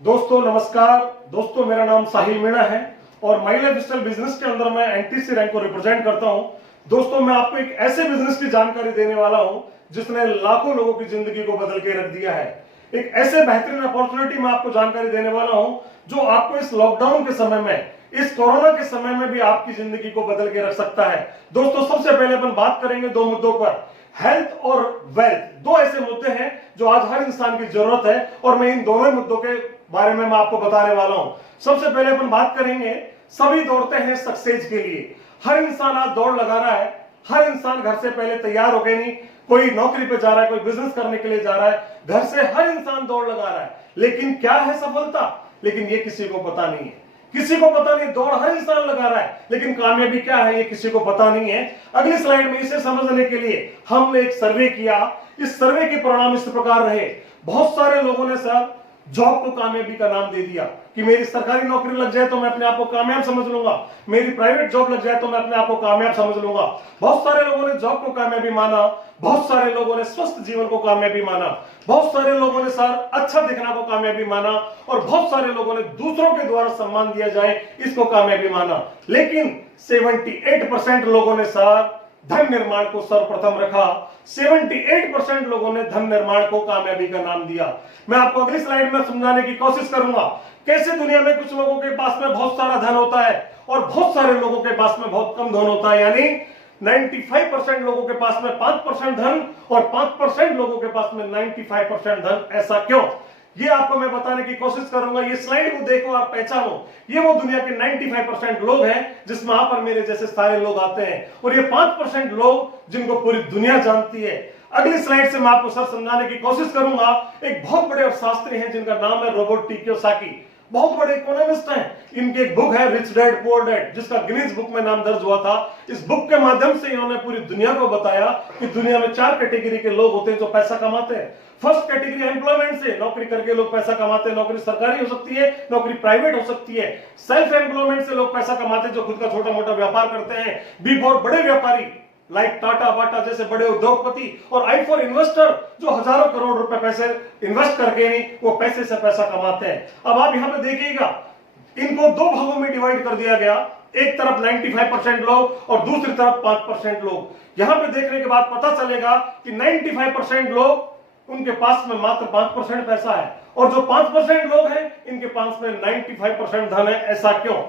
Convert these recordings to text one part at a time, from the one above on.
दोस्तों नमस्कार। दोस्तों मेरा नाम साहिल मीणा है और माई लाइफ स्टाइल बिजनेस के अंदर मैं एनटीसी रैंक को रिप्रेजेंट करता हूं। दोस्तों मैं आपको एक ऐसे बिजनेस की जानकारी देने वाला हूं जिसने लाखों लोगों की जिंदगी को बदल के रख दिया है। एक ऐसे बेहतरीन अपॉर्चुनिटी में आपको जानकारी देने वाला हूं जो आपको इस लॉकडाउन के समय में, इस कोरोना के समय में भी आपकी जिंदगी को बदल के रख सकता है। दोस्तों सबसे पहले अपन बात करेंगे दो मुद्दों पर, हेल्थ और वेल्थ। दो ऐसे मुद्दे हैं जो आज हर इंसान की जरूरत है और मैं इन दोनों मुद्दों के बारे में मैं आपको बताने वाला हूं। सबसे पहले अपन बात करेंगे, सभी दौड़ते हैं सक्सेस के लिए। हर इंसान आज दौड़ लगा रहा है। हर इंसान घर से पहले तैयार हो गए, नहीं कोई नौकरी पे जा रहा है, कोई बिजनेस करने के लिए जा रहा है, घर से हर इंसान दौड़ लगा रहा है। लेकिन क्या है सफलता? लेकिन ये किसी को पता नहीं है। किसी को पता नहीं, दौड़ हर इंसान लगा रहा है लेकिन कामयाबी क्या है ये किसी को पता नहीं है। अगली स्लाइड में इसे समझने के लिए हमने एक सर्वे किया। इस सर्वे के परिणाम इस प्रकार रहे। बहुत सारे लोगों ने सर जॉब को कामयाबी का नाम दे दिया कि मेरी सरकारी नौकरी लग जाए तो मैं अपने आप को कामयाब समझ लूंगा, मेरी प्राइवेट जॉब लग जाए तो मैं अपने आप को कामयाब समझ लूंगा। बहुत सारे लोगों ने जॉब को कामयाबी माना, बहुत सारे लोगों ने स्वस्थ जीवन को कामयाबी माना, बहुत सारे लोगों ने सर अच्छा दिखना को कामयाबी माना और बहुत सारे लोगों ने दूसरों के द्वारा सम्मान दिया जाए इसको कामयाबी माना। लेकिन 78% लोगों ने सर धन निर्माण को सर्वप्रथम रखा। 78% लोगों ने धन निर्माण को कामयाबी का नाम दिया। मैं आपको अगली स्लाइड में समझाने की कोशिश करूंगा कैसे दुनिया में कुछ लोगों के पास में बहुत सारा धन होता है और बहुत सारे लोगों के पास में बहुत कम धन होता है। यानी 95% लोगों के पास में 5% धन और 5% लोगों के पास में 95% धन। ऐसा क्यों, ये आपको मैं बताने की कोशिश करूंगा। ये स्लाइड को देखो, आप पहचानो, ये वो दुनिया के 95% लोग हैं जिसमें यहाँ पर मेरे जैसे सारे लोग आते हैं और ये 5% लोग जिनको पूरी दुनिया जानती है। अगली स्लाइड से मैं आपको सर समझाने की कोशिश करूंगा। एक बहुत बड़े अर्थशास्त्री हैं जिनका नाम है रॉबर्ट टी कियोसाकी। बहुत बड़े इकोनॉमिस्ट हैं। इनकी एक बुक है रिच डैड पुअर डैड जिसका गिनीज बुक में नाम दर्ज हुआ था। इस बुक के माध्यम से इन्होंने पूरी दुनिया को बताया कि दुनिया में 4 कैटेगरी के लोग होते हैं जो पैसा कमाते हैं। फर्स्ट कैटेगरी एम्प्लॉयमेंट से, नौकरी करके लोग पैसा कमाते हैं। नौकरी सरकारी हो सकती है, नौकरी प्राइवेट हो सकती है। सेल्फ एम्प्लॉयमेंट से लोग पैसा कमाते हैं जो खुद का छोटा मोटा व्यापार करते हैं। बी फॉर बड़े व्यापारी लाइक टाटा बाटा जैसे बड़े उद्योगपति। और आई फॉर इन्वेस्टर जो हजारों करोड़ रुपए पैसे इन्वेस्ट करके नहीं वो पैसे से पैसा कमाते हैं। अब आप यहां पे देखिएगा, इनको 2 भागों में डिवाइड कर दिया गया। एक तरफ 95% लोग और दूसरी तरफ 5% लोग। यहां पे देखने के बाद पता चलेगा कि 95% लोग उनके पास में मात्र 5% पैसा है और जो 5% लोग हैं इनके पास में 95% धन है। ऐसा क्यों?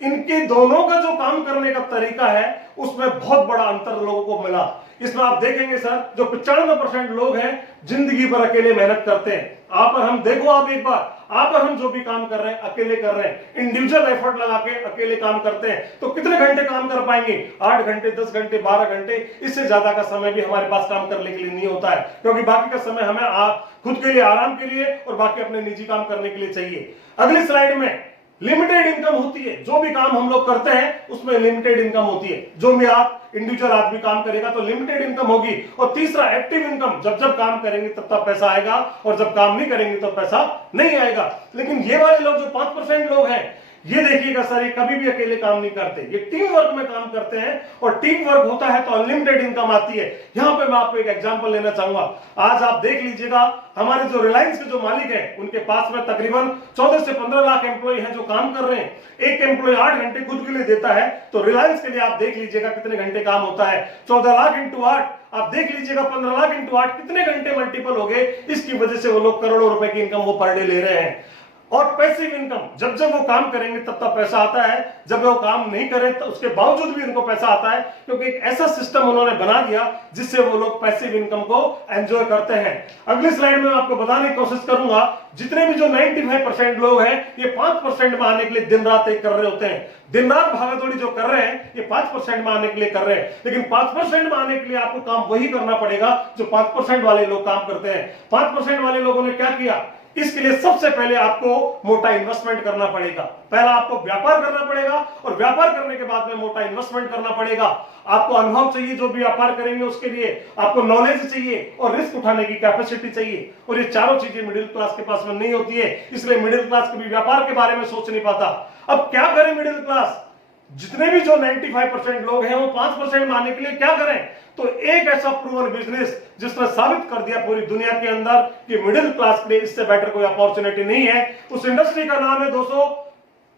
इनके दोनों का जो काम करने का तरीका है उसमें बहुत बड़ा अंतर लोगों को मिला। इसमें आप देखेंगे सर जो 95% लोग हैं जिंदगी भर अकेले मेहनत करते हैं। आप पर हम देखो, आप एक बार आप और हम जो भी काम कर रहे हैं अकेले कर रहे हैं, इंडिविजुअल एफर्ट लगा के अकेले काम करते हैं। तो कितने घंटे काम कर पाएंगे? 8 घंटे, 10 घंटे, 12 घंटे। इससे ज्यादा का समय भी हमारे पास काम करने के लिए नहीं होता है क्योंकि बाकी का समय हमें खुद के लिए, आराम के लिए और बाकी अपने निजी काम करने के लिए चाहिए। अगली स्लाइड में लिमिटेड इनकम होती है। जो भी काम हम लोग करते हैं उसमें लिमिटेड इनकम होती है। जो भी आप इंडिविजुअल आदमी काम करेगा तो लिमिटेड इनकम होगी। और तीसरा एक्टिव इनकम, जब जब काम करेंगे तब तब पैसा आएगा और जब काम नहीं करेंगे तो पैसा नहीं आएगा। लेकिन ये वाले लोग जो 5% लोग हैं, ये देखिएगा सर, ये कभी भी अकेले काम नहीं करते, ये टीम वर्क में काम करते हैं और टीम वर्क होता है तो अनलिमिटेड इनकम आती है। यहां पे मैं आपको एक एग्जांपल लेना चाहूंगा। आज आप देख लीजिएगा, हमारे जो रिलायंस के जो मालिक हैं उनके पास में तकरीबन 14 से 15 लाख एम्प्लॉय हैं जो काम कर रहे हैं। एक एम्प्लॉय 8 घंटे खुद के लिए देता है तो रिलायंस के लिए आप देख लीजिएगा कितने घंटे काम होता है। 14 लाख इंटू 8, आप देख लीजिएगा 15 लाख इंटू 8 कितने घंटे मल्टीपल हो गए। इसकी वजह से वो लोग करोड़ों रुपए की इनकम वो पर डे ले रहे हैं। और पैसिव इनकम, जब जब वो काम करेंगे तब तब पैसा आता है, जब वो काम नहीं करें तो उसके बावजूद भी उनको पैसा आता है क्योंकि एक ऐसा सिस्टम उन्होंने बना दिया जिससे वो लोग पैसिव इनकम को एंजॉय करते हैं। अगली स्लाइड में आपको बताने की कोशिश करूंगा, जितने भी जो 95% लोग हैं ये 5% में आने के लिए दिन रात एक कर रहे होते हैं। दिन रात भागादौड़ी जो कर रहे हैं ये 5% में आने के लिए कर रहे हैं। लेकिन 5% में आने के लिए आपको काम वही करना पड़ेगा जो 5% वाले लोग काम करते हैं। 5% वाले लोगों ने क्या किया? इसके लिए सबसे पहले आपको मोटा इन्वेस्टमेंट करना पड़ेगा। पहला आपको व्यापार करना पड़ेगा और व्यापार करने के बाद में मोटा इन्वेस्टमेंट करना पड़ेगा। आपको अनुभव चाहिए, जो भी व्यापार करेंगे उसके लिए आपको नॉलेज चाहिए और रिस्क उठाने की कैपेसिटी चाहिए। और ये चारों चीजें मिडिल क्लास के पास में नहीं होती है, इसलिए मिडिल क्लास कभी व्यापार के बारे में सोच नहीं पाता। अब क्या करे मिडिल क्लास? जितने भी जो 95% लोग हैं वो 5% में आने के लिए क्या करें? तो एक ऐसा प्रूवन बिजनेस जिसने साबित कर दिया पूरी दुनिया के अंदर कि मिडिल क्लास के लिए इससे बेटर कोई अपॉर्चुनिटी नहीं है, उस इंडस्ट्री का नाम है दोस्तों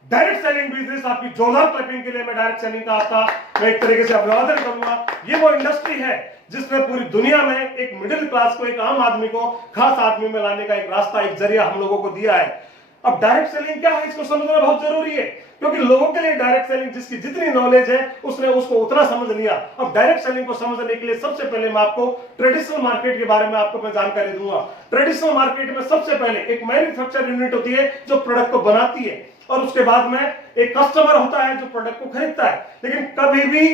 डायरेक्ट सेलिंग बिजनेस। आपकी जोरदार क्लैपिंग के लिए मैं डायरेक्ट सेलिंग का आपका मैं एक तरीके से अभिवादन करूंगा। ये वो इंडस्ट्री है जिसने पूरी दुनिया में एक मिडिल क्लास को, एक आम आदमी को खास आदमी में लाने का एक रास्ता, एक जरिया हम लोगों को दिया है। अब डायरेक्ट सेलिंग क्या है इसको समझना बहुत जरूरी है, क्योंकि लोगों के लिए डायरेक्ट सेलिंग जिसकी जितनी नॉलेज है उसने उसको उतना समझ लिया। अब डायरेक्ट सेलिंग को समझने के लिए सबसे पहले मैं आपको ट्रेडिशनल मार्केट के बारे में आपको मैं जानकारी दूंगा। ट्रेडिशनल मार्केट में सबसे पहले एक मैन्युफैक्चर यूनिट होती है जो प्रोडक्ट को बनाती है, और उसके बाद में एक कस्टमर होता है जो प्रोडक्ट को खरीदता है। लेकिन कभी भी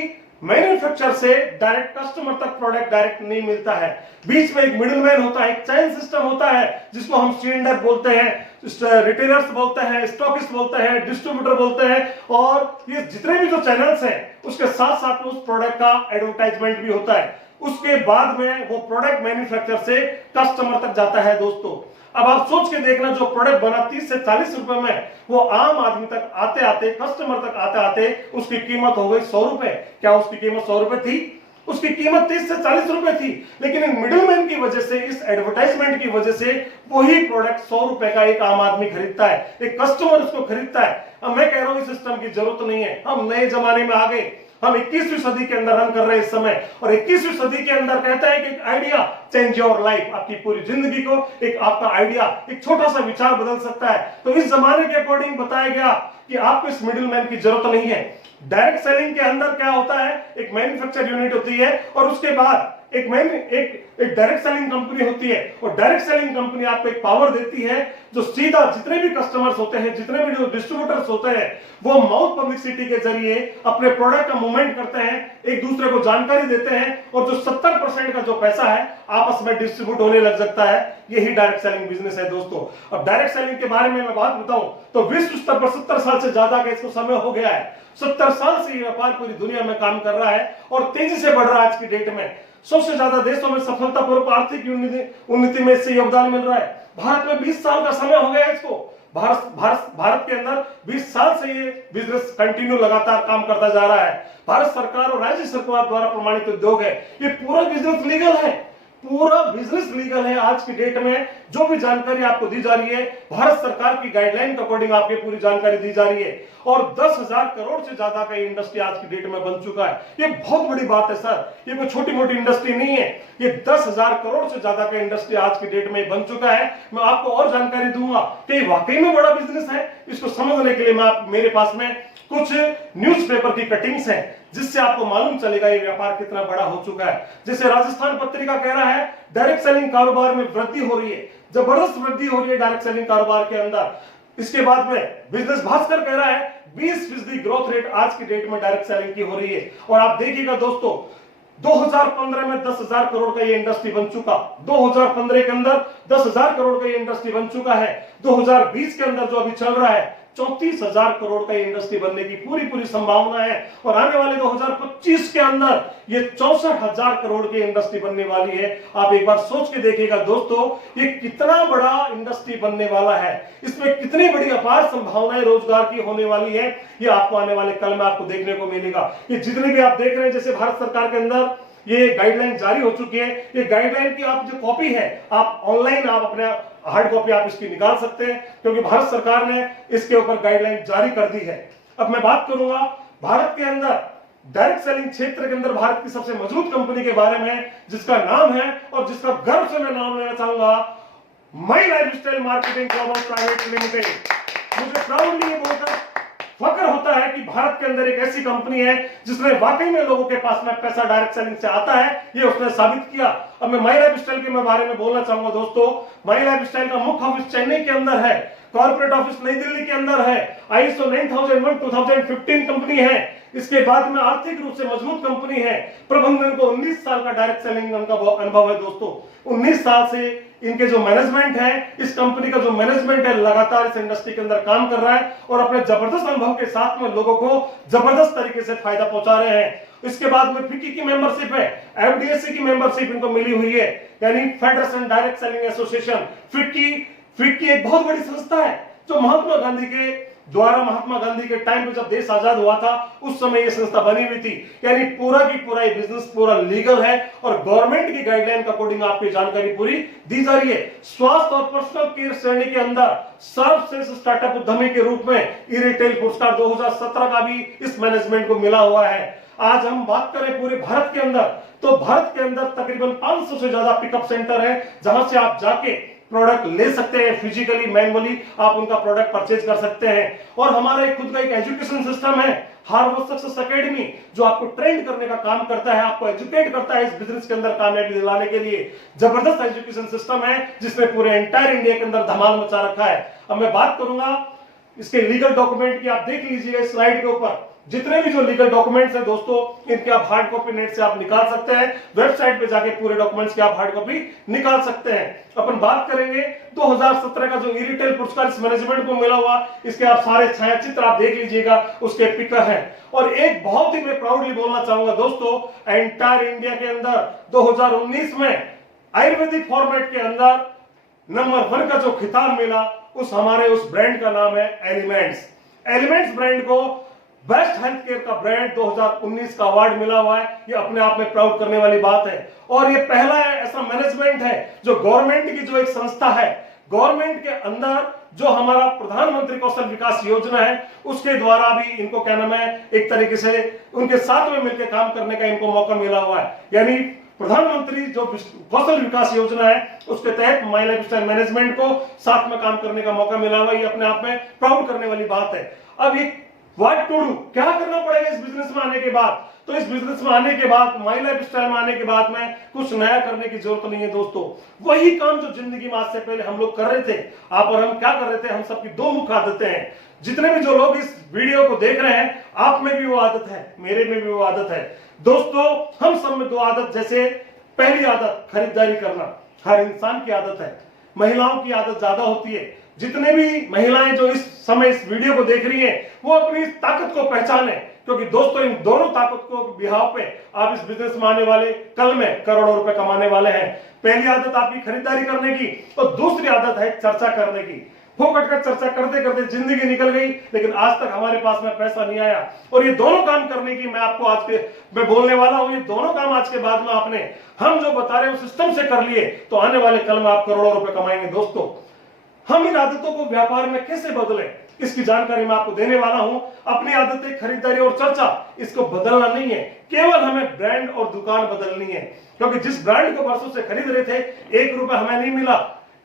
मैन्युफैक्चर से डायरेक्ट कस्टमर तक प्रोडक्ट डायरेक्ट नहीं मिलता है, बीच में एक मिडिलमैन होता है, एक चेन सिस्टम होता है जिसको हम सीएंडर बोलते हैं, रिटेलर्स बोलते हैं, स्टॉकिस्ट बोलते हैं, डिस्ट्रीब्यूटर बोलते हैं, और ये जितने भी जो चैनल्स हैं उसके साथ साथ में उस प्रोडक्ट का एडवर्टाइजमेंट भी होता है। उसके बाद में वो प्रोडक्ट मैन्युफैक्चर से कस्टमर तक जाता है दोस्तों। अब आप सोच के देखना, जो प्रोडक्ट बना 30 से 40 रुपए में, वो आम आदमी तक आते आते, कस्टमर तक आते आते उसकी कीमत हो गई 100 रुपए। क्या उसकी कीमत 100 रुपए थी? उसकी कीमत 30 से 40 रुपए थी, लेकिन इन मिडिलमैन की वजह से, इस एडवर्टाइजमेंट की वजह से वही प्रोडक्ट 100 रुपए का एक आम आदमी खरीदता है, एक कस्टमर उसको खरीदता है। अब मैं कह रहा हूं इस सिस्टम की जरूरत नहीं है, हम नए जमाने में आ गए, हम 21वीं सदी के अंदर रन कर रहे हैं इस समय, और 21वीं सदी के अंदर कहता है कि एक आइडिया चेंज योर लाइफ, आपकी पूरी जिंदगी को एक आपका आइडिया, एक छोटा सा विचार बदल सकता है। तो इस जमाने के अकॉर्डिंग बताया गया कि आपको इस मिडिलमैन की जरूरत नहीं है। डायरेक्ट सेलिंग के अंदर क्या होता है, एक मैन्युफैक्चर यूनिट होती है और उसके बाद एक डायरेक्ट सेलिंग कंपनी होती है, और डायरेक्ट सेलिंग कंपनी आपको एक पावर देती है जो सीधा जितने भी कस्टमर्स होते हैं, जितने भी जो डिस्ट्रीब्यूटर्स होते हैं, वो माउथ पब्लिसिटी के जरिए अपने प्रोडक्ट का मूवमेंट करते हैं, एक दूसरे को जानकारी देते हैं, और जो 70% का जो पैसा है आपस में डिस्ट्रीब्यूट होने लग सकता है। यही डायरेक्ट सेलिंग बिजनेस है दोस्तों। अब डायरेक्ट सेलिंग के बारे में मैं बात बताऊं तो विश्व स्तर पर 70 साल से ज्यादा का इसको समय हो गया है। 70 साल से ये व्यापार पूरी दुनिया में काम कर रहा है और तेजी से बढ़ रहा है आज की डेट में। 100 से ज्यादा देशों में सफलतापूर्वक आर्थिक उन्नति में इससे योगदान मिल रहा है। भारत में 20 साल का समय हो गया है इसको। भारत के अंदर 20 साल से ये बिजनेस कंटिन्यू लगातार काम करता जा रहा है। भारत सरकार और राज्य सरकार द्वारा प्रमाणित उद्योग है। ये पूरा बिजनेस लीगल है, पूरा बिजनेस लीगल है। आज की डेट में जो भी जानकारी आपको दी जा रही है, भारत सरकार की गाइडलाइन के अकॉर्डिंग आपको पूरी जानकारी दी जा रही है, और 10,000 करोड़ से ज्यादा का इंडस्ट्री आज की डेट में बन चुका है। ये बहुत बड़ी बात है सर, ये कोई छोटी मोटी इंडस्ट्री नहीं है। ये 10,000 करोड़ से ज्यादा का इंडस्ट्री आज की डेट में बन चुका है। मैं आपको और जानकारी दूंगा कि वाकई में बड़ा बिजनेस है। इसको समझने के लिए मेरे पास में कुछ न्यूज़पेपर की कटिंग्स हैं जिससे आपको मालूम चलेगा ये व्यापार कितना बड़ा हो चुका है। जैसे राजस्थान पत्रिका कह रहा है डायरेक्ट सेलिंग कारोबार में वृद्धि हो रही है, जबरदस्त वृद्धि हो रही है डायरेक्ट सेलिंग कारोबार के अंदर। इसके बाद में बिजनेस भास्कर कह रहा है 20% ग्रोथ रेट आज की डेट में डायरेक्ट सेलिंग की हो रही है। और आप देखिएगा दोस्तों, 2015 में 10,000 करोड़ का ये इंडस्ट्री बन चुका, 2015 के अंदर 10,000 करोड़ का ये इंडस्ट्री बन चुका है। 2020 के अंदर जो अभी चल रहा है 34,000 करोड़ का इंडस्ट्री बनने की पूरी संभावना है, और आने वाले 2025 के अंदर ये 64,000 करोड़ की इंडस्ट्री बनने वाली है। आप एक बार सोच के देखिएगा दोस्तों, ये कितना बड़ा इंडस्ट्री बनने वाला है, इसमें कितनी बड़ी अपार संभावनाएं रोजगार की होने वाली है। ये आपको आने वाले कल में आपको देखने को मिलेगा। ये जितने भी आप देख रहे हैं, जैसे भारत सरकार के अंदर ये गाइडलाइन जारी हो चुकी है, ये गाइडलाइन की आप जो कॉपी है, आप ऑनलाइन आप अपने हार्ड कॉपी आप इसकी निकाल सकते हैं, क्योंकि भारत सरकार ने इसके ऊपर गाइडलाइन जारी कर दी है। अब मैं बात करूंगा भारत के अंदर डायरेक्ट सेलिंग क्षेत्र के अंदर भारत की सबसे मजबूत कंपनी के बारे में, जिसका नाम है और जिसका गर्व से मैं नाम लेना चाहूंगा, my lifestyle marketing global private limited. मुझे प्राउडली ये बोलकर फक्र होता है कि भारत के अंदर एक ऐसी कंपनी है जिसने वाकई में लोगों के पास में पैसा डायरेक्ट सेलिंग से आता है, ये उसने साबित किया। अब मैं माई लाइफस्टाइल के बारे में बोलना चाहूंगा दोस्तों। माई लाइफस्टाइल का मुख्य ऑफिस चेन्नई के अंदर है, कॉर्पोरेट ऑफिस नई दिल्ली के अंदर है, ISO 9001 2015 कंपनी है। इसके बाद में आर्थिक रूप से मजबूत कंपनी है। प्रबंधन को 19 साल का डायरेक्ट सेलिंग का अनुभव है दोस्तों। 19 साल से इनके जो मैनेजमेंट है, इस कंपनी का जो मैनेजमेंट है, लगातार इस इंडस्ट्री के अंदर काम कर रहा है और अपने जबरदस्त अनुभव के साथ में लोगों को जबरदस्त तरीके से फायदा पहुंचा रहे हैं। इसके बाद में फिक्की की मेंबरशिप है, FDSC की मेंबरशिप इनको मिली हुई है, यानी federation direct selling association. FICCI एक बहुत बड़ी संस्था है जो महात्मा गांधी के द्वारा महात्मा गांधी के टाइम पे जब देश आजाद हुआ था उस समय ये संस्था बनी हुई थी। यानी पूरा की पूरा ये बिजनेस पूरा लीगल है और गवर्नमेंट की गाइडलाइन के अकॉर्डिंग आपकी जानकारी पूरी दी जा रही है। स्वास्थ्य और पर्सनल केयर श्रेणी के अंदर सर्वश्रेष्ठ स्टार्टअप उद्यमी के रूप में ई रिटेल पुरस्कार 2017 का भी इस मैनेजमेंट को मिला हुआ है। आज हम बात करें पूरे भारत के अंदर, तो भारत के अंदर तकरीबन 500 से ज्यादा पिकअप सेंटर है जहां से आप जाके प्रोडक्ट ले सकते हैं। फिजिकली मैनुअली आप उनका प्रोडक्ट परचेज कर सकते हैं। और हमारा एक खुद का एक एजुकेशन सिस्टम है, हार्वर्ड सक्सेस एकेडमी, जो आपको ट्रेन करने का काम करता है, आपको एजुकेट करता है इस बिजनेस के अंदर कामयाबी दिलाने के लिए। जबरदस्त एजुकेशन सिस्टम है जिसने पूरे एंटायर इंडिया के अंदर धमाल मचा रखा है। अब मैं बात करूंगा इसके लीगल डॉक्यूमेंट की। आप देख लीजिए स्लाइड के ऊपर जितने भी जो लीगल डॉक्यूमेंट्स हैं दोस्तों, इनके आप हार्ड कॉपी नेट से आप निकाल सकते हैं। वेबसाइट पे जाके पूरे डॉक्यूमेंट्स की आप हार्ड कॉपी निकाल सकते हैं। अपन बात करेंगे 2017 का जो ई रिटेल पुरस्कार इस मैनेजमेंट को मिला हुआ, इसके आप सारे छायाचित्र आप देख लीजिएगा, उसके पिकर हैं। और एक बहुत ही मैं प्राउडली बोलना चाहूंगा दोस्तों, एंटायर इंडिया के अंदर 2019 में आयुर्वेदिक फॉर्मेट के अंदर नंबर 1 का जो खिताब मिला उस ब्रांड का नाम है एलिमेंट्स। एलिमेंट्स ब्रांड को बेस्ट हेल्थ केयर का ब्रांड 2019 का अवार्ड मिला हुआ है। ये अपने आप में प्राउड करने वाली बात है। और ये पहला ऐसा मैनेजमेंट है जो गवर्नमेंट की जो एक संस्था है, गवर्नमेंट के अंदर जो हमारा प्रधानमंत्री कौशल विकास योजना है उसके द्वारा भी इनको क्या नाम है, एक तरीके से उनके साथ में मिलकर काम करने का इनको मौका मिला हुआ है। यानी प्रधानमंत्री जो कौशल विकास योजना है उसके तहत माई लाइफस्टाइल मैनेजमेंट को साथ में काम करने का मौका मिला हुआ है। ये अपने आप में प्राउड करने वाली बात है। अब ये व्हाट टू डू, क्या करना पड़ेगा इस बिजनेस में आने के बाद? तो इस बिजनेस में आने के बाद, माई लाइफस्टाइल में आने के बाद में कुछ नया करने की जरूरत नहीं है दोस्तों। वही काम जो जिंदगी में आज से पहले हम लोग कर रहे थे। आप और हम क्या कर रहे थे? हम सबकी दो मुख्य आदतें हैं। जितने भी जो लोग इस वीडियो को देख रहे हैं, आप में भी वो आदत है, मेरे में भी वो आदत है दोस्तों। हम सब में दो आदत, जैसे पहली आदत खरीदारी करना हर इंसान की आदत है, महिलाओं की आदत ज्यादा होती है। जितने भी महिलाएं जो इस समय इस वीडियो को देख रही हैं, वो अपनी इस ताकत को पहचाने, क्योंकि दोस्तों इन दोनों ताकत को बिहाव पे आप इस बिजनेस में आने वाले कल में करोड़ों रुपए कमाने वाले हैं। पहली आदत आपकी खरीदारी करने की और दूसरी आदत है चर्चा करने की। फोकट कर चर्चा करते करते जिंदगी निकल गई, लेकिन आज तक हमारे पास में पैसा नहीं आया। और ये दोनों काम करने की मैं आपको आज के मैं बोलने वाला हूं। ये दोनों काम आज के बाद में आपने हम जो बता रहे हैं सिस्टम से कर लिए, तो आने वाले कल में आप करोड़ों रुपए कमाएंगे दोस्तों। हम इन आदतों को व्यापार में कैसे बदलें, इसकी जानकारी मैं आपको देने वाला हूं। अपनी आदतें खरीदारी और चर्चा, इसको बदलना नहीं है, केवल हमें ब्रांड और दुकान बदलनी है। क्योंकि जिस ब्रांड को वर्षों से खरीद रहे थे, 1 रुपए हमें नहीं मिला,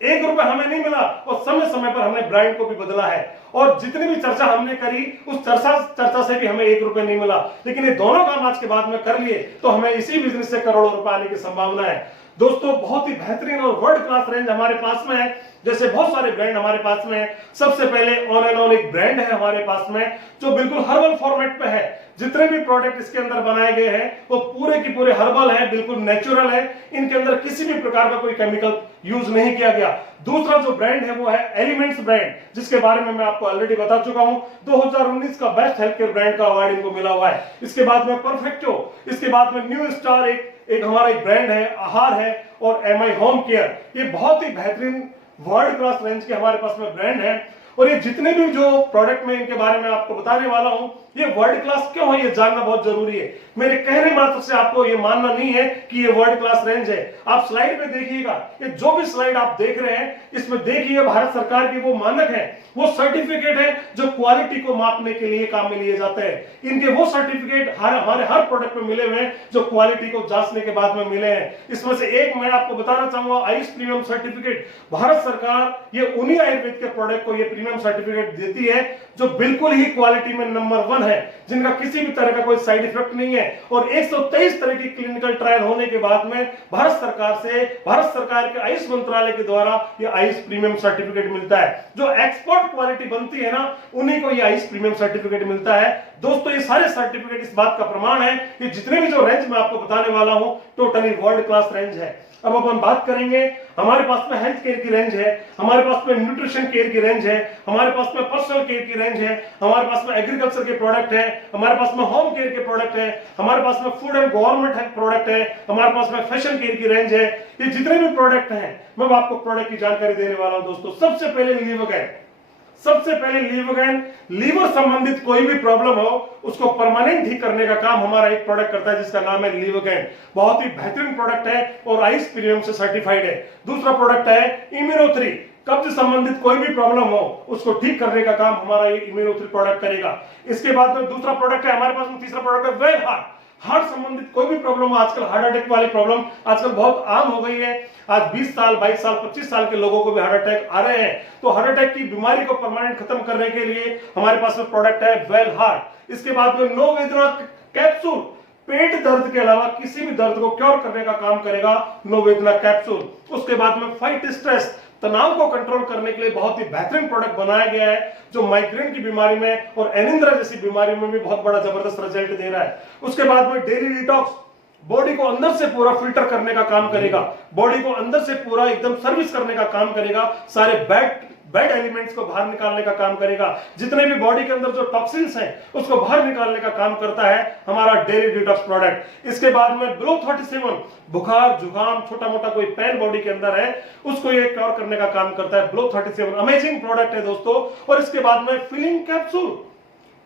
1 रुपए हमें नहीं मिला, और समय समय पर हमने ब्रांड को भी बदला है। और जितनी भी चर्चा हमने करी, उस चर्चा से भी हमें 1 रुपए नहीं मिला। लेकिन ये दोनों काम आज के बाद में कर लिए, तो हमें इसी बिजनेस से करोड़ों रुपए आने की संभावना है दोस्तों। बहुत ही बेहतरीन और वर्ल्ड क्लास रेंज हमारे पास में है। जैसे बहुत सारे ब्रांड हमारे पास में है। सबसे पहले ऑन एंड ऑन एक ब्रांड है हमारे पास में, जो बिल्कुल हर्बल फॉर्मेट पे है। जितने भी प्रोडक्ट इसके अंदर बनाए गए हैं वो पूरे की पूरे हर्बल है, बिल्कुल नेचुरल है। इनके अंदर किसी भी प्रकार का कोई केमिकल यूज नहीं किया गया। दूसरा जो ब्रांड है वो है एलिमेंट्स ब्रांड, जिसके बारे में मैं आपको ऑलरेडी बता चुका हूं। 2019 का बेस्ट हेल्थ केयर ब्रांड का अवार्ड इनको मिला हुआ है। इसके बाद में परफेक्टो, इसके बाद में न्यू स्टार एक हमारा एक ब्रांड है, आहार है, और एमआई होम केयर। ये बहुत ही बेहतरीन वर्ल्ड क्लास रेंज के हमारे पास में ब्रांड है। और ये जितने भी जो प्रोडक्ट में इनके बारे में आपको बताने वाला हूं, ये वर्ल्ड क्लास क्यों है ये जानना बहुत जरूरी है। मेरे कहने मात्र से आपको ये मानना नहीं है कि ये वर्ल्ड क्लास रेंज है। आप स्लाइड में देखिएगा, ये जो भी स्लाइड आप देख रहे हैं, इसमें देखिए भारत सरकार के वो मानक है, वो सर्टिफिकेट है जो क्वालिटी को मापने के लिए काम में लिए जाते हैं। इनके वो सर्टिफिकेट हमारे हर प्रोडक्ट में मिले हुए हैं जो क्वालिटी को जांचने के बाद में मिले हैं। इसमें से एक मैं आपको बताना चाहूंगा, आयुष प्रीमियम सर्टिफिकेट। भारत सरकार ये उन्हीं आयुर्वेद के प्रोडक्ट को ये प्रीमियम सर्टिफिकेट देती है जो बिल्कुल ही क्वालिटी में नंबर 1 है, जिनका किसी भी तरह का कोई साइड इफेक्ट नहीं है। और 123 तरह की क्लिनिकल ट्रायल होने के बाद में भारत सरकार के आयुष मंत्रालय के द्वारा ये आयुष प्रीमियम सर्टिफिकेट मिलता है। जो एक्सपोर्ट क्वालिटी बनती है ना, उन्हीं को ये आयुष प्रीमियम सर्टिफिकेट मिलता है दोस्तों। ये सारे सर्टिफिकेट इस बात का प्रमाण है कि जितने भी जो रेंज मैं आपको बताने वाला हूं, टोटली वर्ल्ड क्लास रेंज है। अब अपन बात करेंगे, हमारे पास में हेल्थ केयर की रेंज है, हमारे पास में न्यूट्रिशन केयर की रेंज है, हमारे पास में पर्सनल केयर की रेंज है, हमारे पास में एग्रीकल्चर के प्रोडक्ट है, हमारे पास में होम केयर के प्रोडक्ट है, हमारे पास में food and government health product है, हमारे पास में फैशन केयर की रेंज है। ये जितने भी प्रोडक्ट हैं, मैं आपको प्रोडक्ट की जानकारी देने वाला हूं दोस्तों। सबसे पहले लिवगैन। सबसे पहले लिवोगैन, लीवर संबंधित कोई भी प्रॉब्लम हो उसको परमानेंट ठीक करने का काम हमारा एक प्रोडक्ट करता है जिसका नाम है लिवोगैन। बहुत ही बेहतरीन प्रोडक्ट है और आइस प्रीमियम से सर्टिफाइड है। दूसरा प्रोडक्ट है इम्यूनो3, कब्ज संबंधित कोई भी प्रॉब्लम हो उसको ठीक करने का काम हमारा ये इम्यूनो3 प्रोडक्ट करेगा। इसके बाद में दूसरा प्रोडक्ट है हमारे पास में, तीसरा प्रोडक्ट है वेल हार्ट। हार्ट संबंधित कोई भी प्रॉब्लम हो, आजकल हार्ट अटैक वाली प्रॉब्लम आजकल बहुत आम हो गई है। आज 20 साल 22 साल 25 साल के लोगों को भी हार्ट अटैक आ रहे हैं। तो हार्ट अटैक की बीमारी को परमानेंट खत्म करने के लिए हमारे पास में प्रोडक्ट है वेल हार्ट। इसके बाद में नो वेदना कैप्सूल, पेट दर्द के अलावा किसी भी दर्द को क्योर करने का काम करेगा नो वेदना कैप्सूल। उसके बाद में फाइट स्ट्रेस, तनाव को कंट्रोल करने के लिए बहुत ही बेहतरीन प्रोडक्ट बनाया गया है जो माइग्रेन की बीमारी में और एनिंद्रा जैसी बीमारी में भी बहुत बड़ा जबरदस्त रिजल्ट दे रहा है। उसके बाद में डेली डिटॉक्स, बॉडी को अंदर से पूरा फिल्टर करने का काम करेगा, बॉडी को अंदर से पूरा एकदम सर्विस करने का काम करेगा, सारे बैड एलिमेंट्स को बाहर निकालने का काम करेगा। जितने भी बॉडी के अंदर जो टॉक्सिन्स हैं उसको बाहर निकालने का काम करता है हमारा डेली डिटॉक्स प्रोडक्ट। इसके बाद में ब्लो 37, बुखार जुकाम छोटा मोटा कोई पेन बॉडी के अंदर है उसको ये कवर करने का काम करता है ब्लो 37। अमेजिंग प्रोडक्ट है दोस्तों। और इसके बाद में फिलिंग कैप्सूल,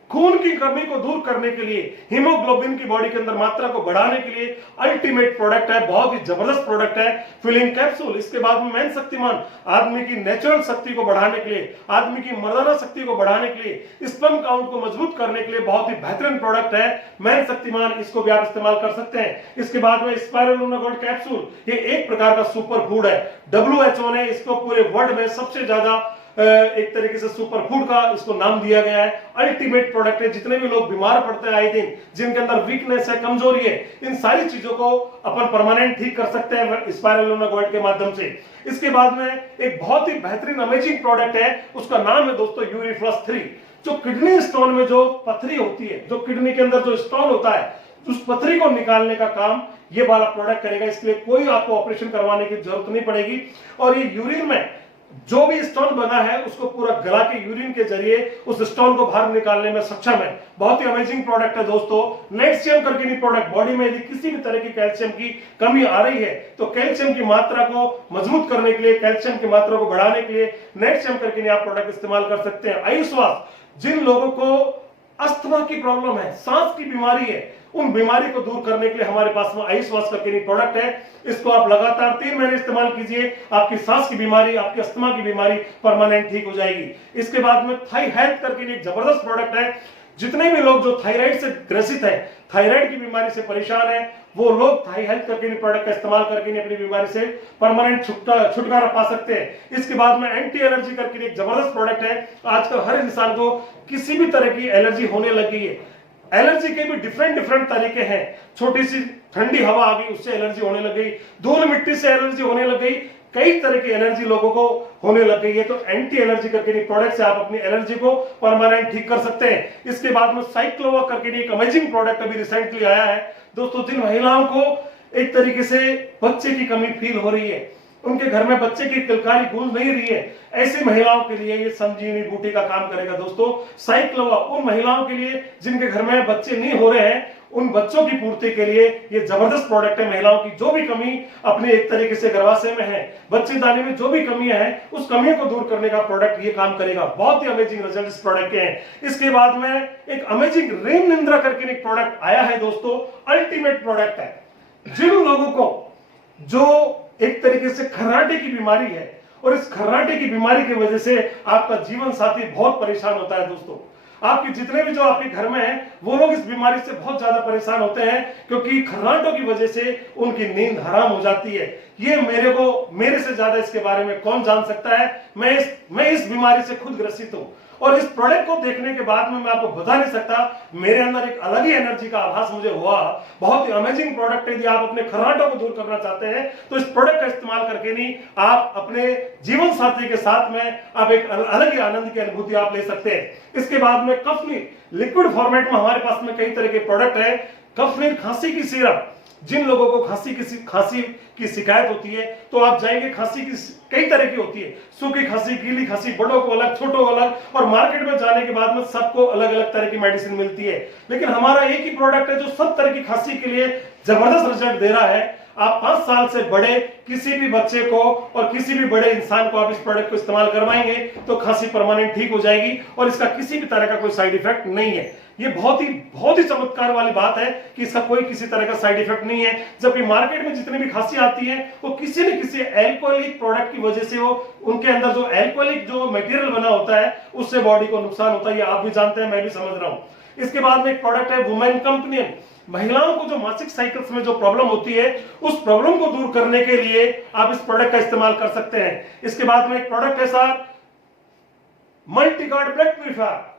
खून की कमी को दूर करने के लिए, हीमोग्लोबिन की बॉडी के अंदर मात्रा को बढ़ाने के लिए अल्टीमेट प्रोडक्ट है, बहुत ही जबरदस्त प्रोडक्ट है फिलिंग कैप्सूल। इसके बाद में मैन शक्तिमान, आदमी की नेचुरल शक्ति को बढ़ाने के लिए, आदमी की मर्दाना शक्ति को बढ़ाने के लिए, स्पर्म काउंट को मजबूत करने के लिए बहुत ही बेहतरीन प्रोडक्ट है मैन शक्तिमान। इसको भी आप इस्तेमाल कर सकते हैं। इसके बाद में स्पाइरुलिना गोल्ड कैप्सूल, ये एक प्रकार का सुपर फूड है। WHO ने इसको पूरे वर्ल्ड में सबसे ज्यादा एक तरीके से सुपर फूड का इसको नाम दिया गया है। अल्टीमेट प्रोडक्ट है। जितने भी लोग बीमार पड़ते हैं आए दिन, जिनके अंदर वीकनेस है, कमजोरी है, इन सारी चीजों को अपन परमानेंट ठीक कर सकते हैं स्पाइरुलिना गोल्ड के माध्यम से। इसके बाद में एक बहुत ही बेहतरीन अमेजिंग प्रोडक्ट है, उसका नाम है दोस्तों यूरिफ्लस 3। जो किडनी स्टोन में जो पथरी होती है, जो किडनी के अंदर जो स्टोन होता है, उस पथरी को निकालने का काम ये वाला प्रोडक्ट करेगा। इसके लिए कोई आपको ऑपरेशन करवाने की जरूरत नहीं पड़ेगी। और ये यूरिन में जो भी स्टोन बना है उसको पूरा गला के यूरिन के जरिए उस स्टोन को बाहर निकालने में सक्षम है। बहुत ही अमेजिंग प्रोडक्ट है दोस्तों। नेटशियम करके नहीं प्रोडक्ट, बॉडी में यदि किसी भी तरह की कैल्शियम की कमी आ रही है तो कैल्शियम की मात्रा को मजबूत करने के लिए, कैल्शियम की मात्रा को बढ़ाने के लिए नेटशियम करके नहीं आप प्रोडक्ट इस्तेमाल कर सकते हैं। आयुश्वास, जिन लोगों को अस्थमा की प्रॉब्लम है, सांस की बीमारी है, उन बीमारी को दूर करने के लिए हमारे पास में आयुश्वास करके प्रोडक्ट है। इसको आप लगातार 3 महीने इस्तेमाल कीजिए, आपकी सांस की बीमारी, आपकी अस्थमा की बीमारी परमानेंट ठीक हो जाएगी। इसके बाद में थाई हेल्थ करके एक जबरदस्त प्रोडक्ट है। जितने भी लोग जो थायराइड से ग्रसित है, थायराइड की बीमारी से परेशान है, वो लोग थाई हेल्थ करके प्रोडक्ट का इस्तेमाल करके अपनी बीमारी से परमानेंट छुटकारा पा सकते हैं। इसके बाद में एंटी एलर्जी करके एक जबरदस्त प्रोडक्ट है। आजकल हर इंसान को किसी भी तरह की एलर्जी होने लगी है। एलर्जी के भी डिफरेंट तरीके हैं। छोटी सी ठंडी हवा आ गई उससे एलर्जी होने लग गई, धूल मिट्टी से एलर्जी होने लग गई, कई तरह की एलर्जी लोगों को होने लग गई है। तो एंटी एलर्जी करके प्रोडक्ट से आप अपनी एलर्जी को परमानेंट ठीक कर सकते हैं। इसके बाद में साइक्लोवा करके एक अमेजिंग प्रोडक्ट अभी रिसेंटली आया है दोस्तों। जिन महिलाओं को एक तरीके से बच्चे की कमी फील हो रही है, उनके घर में बच्चे की किलकारी गूंज नहीं रही है, ऐसी महिलाओं के लिए ये संजीवनी बूटी का काम करेगा दोस्तों। साइक्लोवा उन महिलाओं के लिए जिनके घर में बच्चे नहीं हो रहे हैं, उन बच्चों की पूर्ति के लिए ये जबरदस्त प्रोडक्ट है। महिलाओं की जो भी कमी अपने एक तरीके से गर्भाशय में है, बच्चेदानी में जो भी कमियां हैं, उस कमियों को दूर करने का प्रोडक्ट ये काम करेगा। बहुत ही अमेजिंग रिजल्ट इस प्रोडक्ट के हैं। इसके बाद में एक अमेजिंग रेम निंद्रा करके एक प्रोडक्ट आया है दोस्तों। अल्टीमेट प्रोडक्ट है। जिन लोगों को जो एक तरीके से खर्राटे की बीमारी है और इस खर्राटे की बीमारी की वजह से आपका जीवन साथी बहुत परेशान होता है दोस्तों, आपके जितने भी जो आपके घर में हैं वो लोग इस बीमारी से बहुत ज्यादा परेशान होते हैं क्योंकि खर्राटों की वजह से उनकी नींद हराम हो जाती है। ये मेरे से ज्यादा इसके बारे में कौन जान सकता है। मैं इस बीमारी से खुद ग्रसित हूं और इस प्रोडक्ट को देखने के बाद में मैं आपको बता नहीं सकता, मेरे अंदर एक अलग ही एनर्जी का आभास मुझे हुआ। बहुत ही अमेजिंग प्रोडक्ट है। यदि आप अपने खर्राटों को दूर करना चाहते हैं तो इस प्रोडक्ट का इस्तेमाल करके नहीं आप अपने जीवन साथी के साथ में आप एक अलग ही आनंद की अनुभूति आप ले सकते हैं। इसके बाद में कफनीर लिक्विड फॉर्मेट में हमारे पास में कई तरह के प्रोडक्ट है। कफनीर खांसी की सिरप, जिन लोगों को खांसी की शिकायत होती है तो आप जाएंगे, खांसी की कई तरह की होती है, सूखी खांसी, गीली खांसी, बड़ों को अलग, छोटों को अलग, और मार्केट में जाने के बाद में सबको अलग अलग तरह की मेडिसिन मिलती है। लेकिन हमारा एक ही प्रोडक्ट है जो सब तरह की खांसी के लिए जबरदस्त रिजल्ट दे रहा है। आप 5 साल से बड़े किसी भी बच्चे को और किसी भी बड़े इंसान को आप इस प्रोडक्ट को इस्तेमाल करवाएंगे तो खांसी परमानेंट ठीक हो जाएगी और इसका किसी भी तरह का कोई साइड इफेक्ट नहीं है। ये बहुत ही चमत्कार वाली बात है कि इसका कोई किसी तरह का साइड इफेक्ट नहीं है। जबकि मार्केट में जितनी भी खांसी आती है वो किसी न किसी एल्कोहलिक प्रोडक्ट की वजह से, वो उनके अंदर जो एल्कोहलिक जो मटेरियल बना होता है उससे बॉडी को नुकसान होता है। ये आप भी जानते हैं, मैं भी समझ रहा हूं। इसके बाद में एक प्रोडक्ट है वुमेन कंपनी। महिलाओं को जो मासिक साइकिल्स में जो प्रॉब्लम होती है उस प्रॉब्लम को दूर करने के लिए आप इस प्रोडक्ट का इस्तेमाल कर सकते हैं। इसके बाद में एक प्रोडक्ट है सर मल्टीगार्ड ब्लड प्यूरिफायर।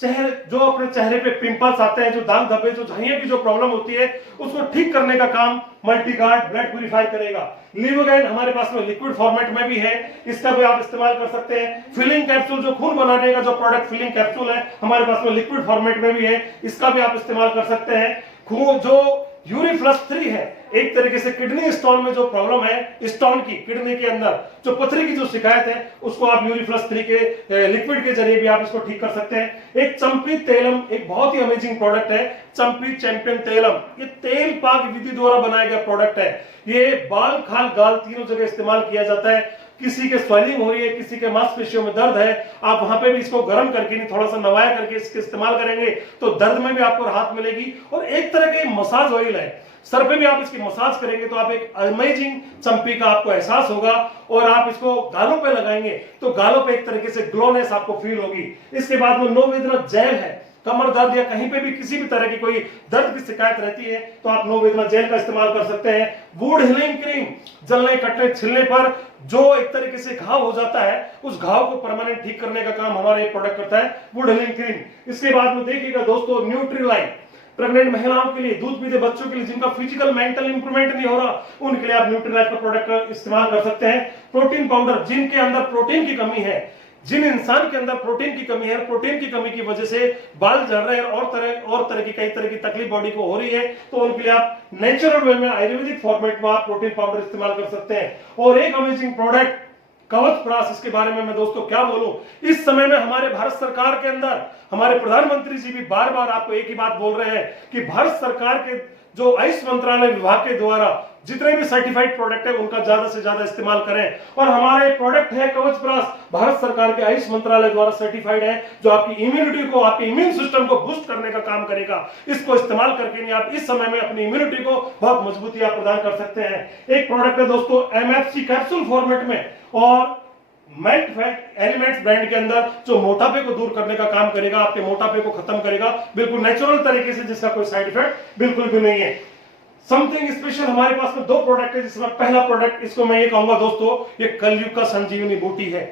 जो अपने चेहरे पे पिंपल्स आते हैं, जो दाग धब्बे, जो झाइयों की जो प्रॉब्लम होती है उसको ठीक करने का काम मल्टीगार्ड ब्लड प्यूरिफायर करेगा। लिवोगैन हमारे पास में लिक्विड फॉर्मेट में भी है, इसका भी आप इस्तेमाल कर सकते हैं। फिलिंग कैप्सूल, जो खून बनाने का जो प्रोडक्ट फिलिंग कैप्सूल है हमारे पास में लिक्विड फॉर्मेट में भी है, इसका भी आप इस्तेमाल कर सकते हैं। खून जो यूरिफ्लक्स 3 है, एक तरीके से किडनी स्टोन में जो प्रॉब्लम है, स्टोन की किडनी के अंदर जो पथरी की जो शिकायत है उसको आप यूरिफ्लक्स 3 के लिक्विड के जरिए भी आप इसको ठीक कर सकते हैं। एक चंपी तेलम, एक बहुत ही अमेजिंग प्रोडक्ट है चंपी चैंपियन तेलम। ये तेल पाक विधि द्वारा बनाया गया प्रोडक्ट है। ये बाल, खाल, गाल तीनों जगह इस्तेमाल किया जाता है। किसी के स्वेलिंग हो रही है, किसी के मांसपेशियों में दर्द है, आप वहां पे भी इसको गर्म करके, नहीं थोड़ा सा नवाया करके इसके इस्तेमाल करेंगे तो दर्द में भी आपको राहत मिलेगी। और एक तरह का मसाज ऑयल है, सर पे भी आप इसकी मसाज करेंगे तो आप एक अमेजिंग चंपी का आपको एहसास होगा। और आप इसको गालों पे लगाएंगे तो गालों पे एक तरीके से ग्लोनेस आपको फील होगी। इसके बाद में नो वेदना जेल है, कमर दर्द या कहीं पे भी किसी भी तरह की कोई दर्द की शिकायत रहती है तो आप नो वेदना जेल का इस्तेमाल कर सकते हैं। वुड हीलिंग क्रीम, जलने, कटने, छिलने पर जो एक तरीके से घाव हो जाता है उस घाव को परमानेंट ठीक करने का काम हमारा ये प्रोडक्ट करता है, वुड हीलिंग क्रीम। इसके बाद में देखिएगा दोस्तों न्यूट्रीलाइट, प्रेग्नेंट महिलाओं के लिए, दूध पीते बच्चों के लिए, जिनका फिजिकल मेंटल इंप्रूवमेंट नहीं हो रहा उनके लिए आप न्यूट्रीलाइट का प्रोडक्ट का इस्तेमाल कर सकते हैं। प्रोटीन पाउडर, जिनके अंदर प्रोटीन की कमी है, जिन इंसान के अंदर प्रोटीन की कमी है, प्रोटीन की कमी की वजह से बाल झड़ रहे हैं और तरह की कई तरह की तकलीफ बॉडी को हो रही है, तो उनके लिए आप नेचुरल वे में आयुर्वेदिक फॉर्मेट में आप प्रोटीन पाउडर इस्तेमाल कर सकते हैं। और एक अमेजिंग प्रोडक्ट कवच प्रास, इसके बारे में मैं दोस्तों क्या बोलूं। इस समय में हमारे भारत सरकार के अंदर हमारे प्रधानमंत्री जी भी बार बार आपको एक ही बात बोल रहे हैं कि भारत सरकार के जो आयुष मंत्रालय विभाग के द्वारा जितने भी सर्टिफाइड प्रोडक्ट है उनका ज्यादा से ज्यादा इस्तेमाल करें। और हमारा एक प्रोडक्ट है कवच प्रास, भारत सरकार के आयुष मंत्रालय द्वारा सर्टिफाइड है, जो आपकी इम्यूनिटी को, आपके इम्यून सिस्टम को बूस्ट करने का काम करेगा। इसको इस्तेमाल करके नहीं आप इस समय में अपनी इम्यूनिटी को बहुत मजबूती आप प्रदान कर सकते हैं। एक प्रोडक्ट है दोस्तों MFC कैप्सूल फॉर्मेट में और मेल्ट फैट एलिमेंट्स ब्रांड के अंदर, जो मोटापे को दूर करने का काम करेगा, आपके मोटापे को खत्म करेगा बिल्कुल नेचुरल तरीके से, जिसका कोई साइड इफेक्ट बिल्कुल भी नहीं है। समथिंग स्पेशल हमारे पास में 2 प्रोडक्ट है, जिसमें पहला प्रोडक्ट, इसको मैं ये कहूंगा दोस्तों, ये कलयुग का संजीवनी बूटी है।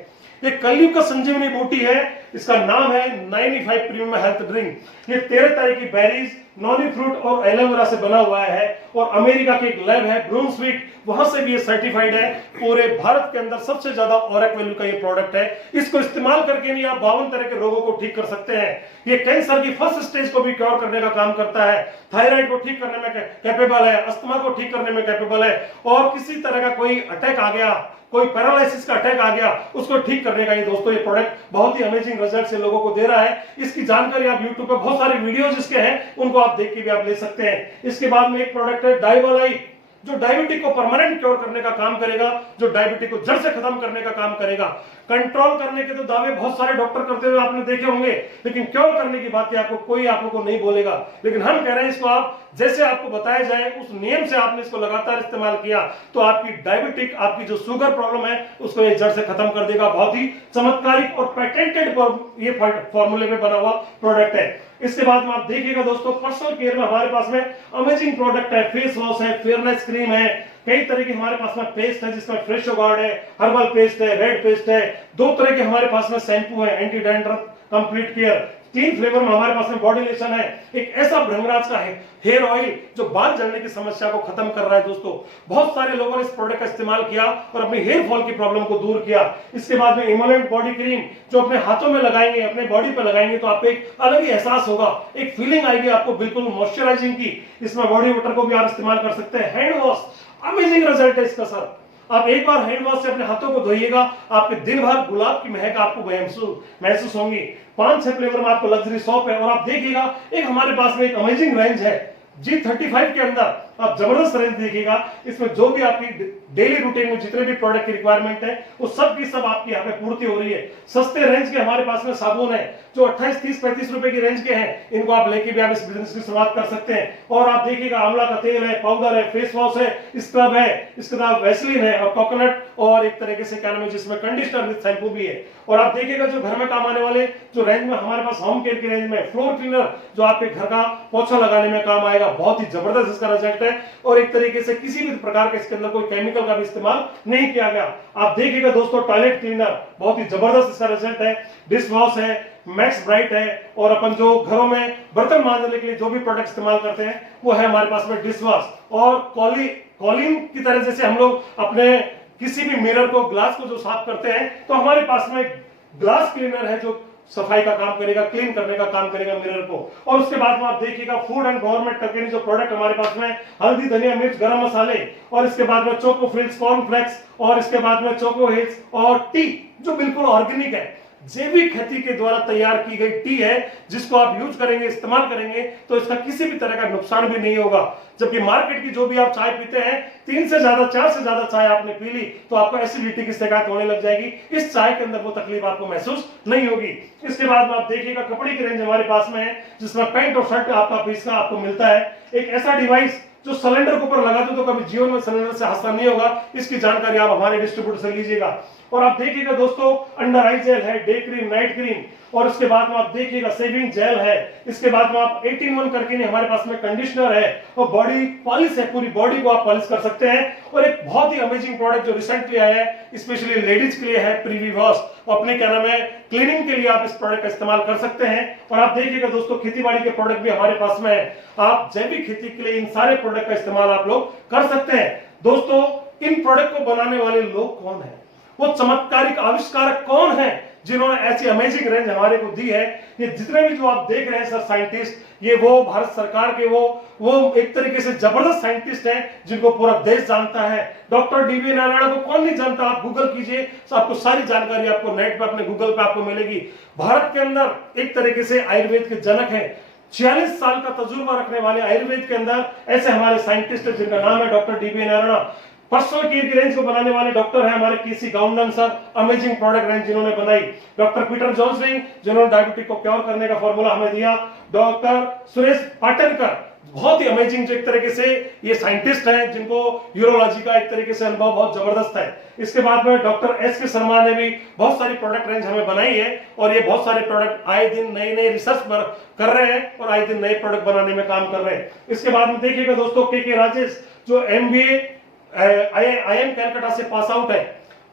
ये कलयुग का संजीवनी बूटी है, इसका नाम है 95 प्रीमियम हेल्थ ड्रिंक। ये 13 तरह की बेरीज, नॉनी फ्रूट और एलोवेरा से बना हुआ है और अमेरिका की एक लैब है ब्रूंसविक, वहां से भी ये सर्टिफाइड है। पूरे भारत के अंदर सबसे ज्यादा ऑरक वैल्यू का ये प्रोडक्ट है। इसको इस्तेमाल करके नहीं आप 52 तरह के रोगों को ठीक कर सकते हैं। ये कैंसर की फर्स्ट स्टेज को भी क्योर करने का काम करता है, थायराइड को ठीक करने में कैपेबल है, अस्थमा को ठीक करने में कैपेबल है, और किसी तरह का कोई अटैक आ गया, कोई पैरालिसिस का अटैक आ गया, उसको ठीक करने का ये दोस्तों ये प्रोडक्ट बहुत ही अमेजिंग रिजल्ट से लोगों को दे रहा है। इसकी जानकारी आप YouTube पे बहुत सारे वीडियोस इसके हैं, उनको आप देख के भी आप ले सकते हैं। इसके बाद में एक प्रोडक्ट है डाइवालाइट, जो डायबिटीज को परमानेंट क्योर करने का काम करेगा, जो डायबिटीज को जड़ से खत्म करने का काम करेगा। कंट्रोल करने के तो दावे बहुत सारे डॉक्टर करते हुए आपने देखे होंगे, लेकिन क्योर करने की बातें आपको कोई आप लोगों को नहीं बोलेगा। लेकिन हम कह रहे हैं इसको आप जैसे आपको बताया जाए उस नियम से आपने इसको लगातार इस्तेमाल किया तो आपकी डायबिटिक, आपकी जो शुगर प्रॉब्लम है उसको ये जड़ से खत्म कर देगा। बहुत ही चमत्कारिक और पैटेंटेड ये फॉर्मूले में बना हुआ प्रोडक्ट है। इसके बाद में आप देखिएगा दोस्तों, पर्सनल केयर में हमारे पास में अमेजिंग प्रोडक्ट है, फेस वॉश है, फेयरनेस क्रीम है, कई तरह की हमारे पास में पेस्ट है, जिसमें फ्रेशो गार्ड है, हर्बल पेस्ट है, रेड पेस्ट है, 2 तरह के हमारे पास में शैम्पू है, anti dandruff, complete care, 3 flavour में हमारे पास में बॉडी लोशन है, एक ऐसा भृंगराज का है हेयर ऑयल जो बाल झड़ने की समस्या को खत्म कर रहा है। दोस्तों बहुत सारे लोगों ने इस प्रोडक्ट का इस्तेमाल किया और अपनी हेयर फॉल की प्रॉब्लम को दूर किया। इसके बाद में इमोलेंट बॉडी क्रीम, जो अपने हाथों में लगाएंगे, अपने बॉडी पे लगाएंगे तो आपको एक अलग ही एहसास होगा, एक फीलिंग आएगी आपको बिल्कुल मॉइस्चराइजिंग की। इसमें बॉडी वाटर को भी आप इस्तेमाल कर सकते हैं। हैंड वॉश, अमेजिंग रिजल्ट है इसका सर। आप एक बार हैंड वॉश से अपने हाथों को धोइएगा, आपके दिन भर गुलाब की महक आपको महसूस होंगी। 5-6 फ्लेवर में आपको लग्जरी सोप है। और आप देखिएगा एक हमारे पास में एक अमेजिंग रेंज है G35 के अंदर आप जबरदस्त रेंज देखिएगा। इसमें जो भी आपकी डेली रूटीन में जितने भी प्रोडक्ट की रिक्वायरमेंट है वो सब की सब आपकी यहाँ पे पूर्ति हो रही है। सस्ते रेंज के हमारे पास में साबुन है जो 28, 30, 35 रुपए की रेंज के हैं, इनको आप लेके भी आप इस बिजनेस की शुरुआत कर सकते हैं। और आप देखिएगा आंवला का तेल है, पाउडर है, फेस वॉश है, स्क्रब है, इसके बाद वैसलीन है और कोकोनट और एक तरीके से क्या नाम है जिसमें कंडीशनर विद शैम्पू भी है। और आप देखिएगा जो घर में काम आने वाले जो रेंज में हमारे पास होम केयर की रेंज में फ्लोर क्लीनर जो आपके घर का पोछा लगाने में काम आएगा, बहुत ही जबरदस्त इसका रिजल्ट है। और एक तरीके से किसी भी प्रकार के इसके अंदर कोई केमिकल का भी इस्तेमाल नहीं किया गया। आप देखिएगा दोस्तों टॉयलेट क्लीनर बहुत ही जबरदस्त इसका रिजल्ट है। डिश वॉश है, मैक्स ब्राइट है और अपन जो घरों में बर्तन मांजने के लिए जो भी प्रोडक्ट इस्तेमाल करते हैं वो है हमारे पास में डिश वॉश। और कॉलिंग की तरह जैसे हम लोग अपने किसी भी मिरर को ग्लास को जो साफ करते हैं तो हमारे पास में ग्लास क्लीनर है जो सफाई का काम करेगा, क्लीन करने का काम करेगा मिरर को। और उसके बाद में आप देखिएगा फूड एंड गवर्नमेंट करके जो प्रोडक्ट हमारे पास में हल्दी, धनिया, मिर्च, गरम मसाले और इसके बाद में चोको फ्रिल्स, कॉर्नफ्लेक्स और इसके बाद में चोको हिल्स और टी जो बिल्कुल ऑर्गेनिक है, जैविक खेती के द्वारा तैयार की गई टी है जिसको आप यूज करेंगे, इस्तेमाल करेंगे तो इसका किसी भी तरह का नुकसान भी नहीं होगा। जबकि मार्केट की जो भी आप चाय पीते हैं 3 से ज्यादा 4 से ज्यादा चाय आपने पी ली तो आपको एसिडिटी की शिकायत होने लग जाएगी। इस चाय के अंदर वो तकलीफ आपको महसूस नहीं होगी। इसके बाद में आप देखिएगा कपड़े की रेंज हमारे पास में है जिसमें पैंट और शर्ट आपका पीस का आपको मिलता है। एक ऐसा डिवाइस जो सिलेंडर के ऊपर लगा दो तो कभी जीवन में सिलेंडर से हादसा नहीं होगा, इसकी जानकारी आप हमारे डिस्ट्रीब्यूटर से लीजिएगा। और आप देखिएगा दोस्तों अंडर आई जेल है, डे क्रीम, नाइट क्रीम और उसके बाद में आप देखिएगा शेविंग जेल है। इसके बाद में आप 18-1 करके नहीं हमारे पास में कंडीशनर है और बॉडी पॉलिश है, पूरी बॉडी को आप पॉलिश कर सकते हैं। और एक बहुत ही अमेजिंग प्रोडक्ट जो रिसेंटली आया है स्पेशली लेडीज के लिए है प्रीवी वॉश, अपने क्या नाम है क्लीनिंग के लिए आप इस प्रोडक्ट का इस्तेमाल कर सकते हैं। और आप देखिएगा दोस्तों खेतीबाड़ी के प्रोडक्ट भी हमारे पास में है, आप जैविक खेती के लिए इन सारे प्रोडक्ट का इस्तेमाल आप लोग कर सकते हैं। दोस्तों इन प्रोडक्ट को बनाने वाले लोग कौन है, वो चमत्कारिक आविष्कारक कौन है जिन्होंने ऐसी अमेजिंग रेंज हमारे को दी है। ये जितने भी जो आप देख रहे हैं सर साइंटिस्ट, ये वो भारत सरकार के वो एक तरीके से जबरदस्त साइंटिस्ट हैं जिनको पूरा देश जानता है। डॉक्टर डीवी नारायण को कौन नहीं जानता, आप गूगल कीजिए तो आपको सारी जानकारी आपको नेट पे अपने गूगल पे आपको मिलेगी। भारत के अंदर एक तरीके से आयुर्वेद के जनक है, 46 साल का तजुर्बा रखने वाले आयुर्वेद के अंदर ऐसे हमारे साइंटिस्ट है जिनका नाम है doctor DV Narayan. Personal care की रेंज को बनाने वाले डॉक्टर है हमारे KC Goundan sir, amazing product range जिन्होंने बनाई। डॉक्टर पीटर जॉन्सलिंग जिन्होंने डायबिटीज को क्योर करने का फॉर्मूला हमें दिया। डॉक्टर सुरेश पाटनकर बहुत ही अमेजिंग जो एक तरीके से ये साइंटिस्ट हैं जिनको यूरोलॉजी का एक तरीके से अनुभव बहुत जबरदस्त है। इसके बाद में डॉक्टर एस के शर्मा ने भी बहुत सारी प्रोडक्ट रेंज हमें बनाई है और ये बहुत सारे प्रोडक्ट आए दिन नए रिसर्च कर रहे हैं और आए दिन नए प्रोडक्ट बनाने में काम कर रहे हैं। इसके बाद में देखिएगा दोस्तों के राजेश जो MBA IIM कलकत्ता से पास आउट है,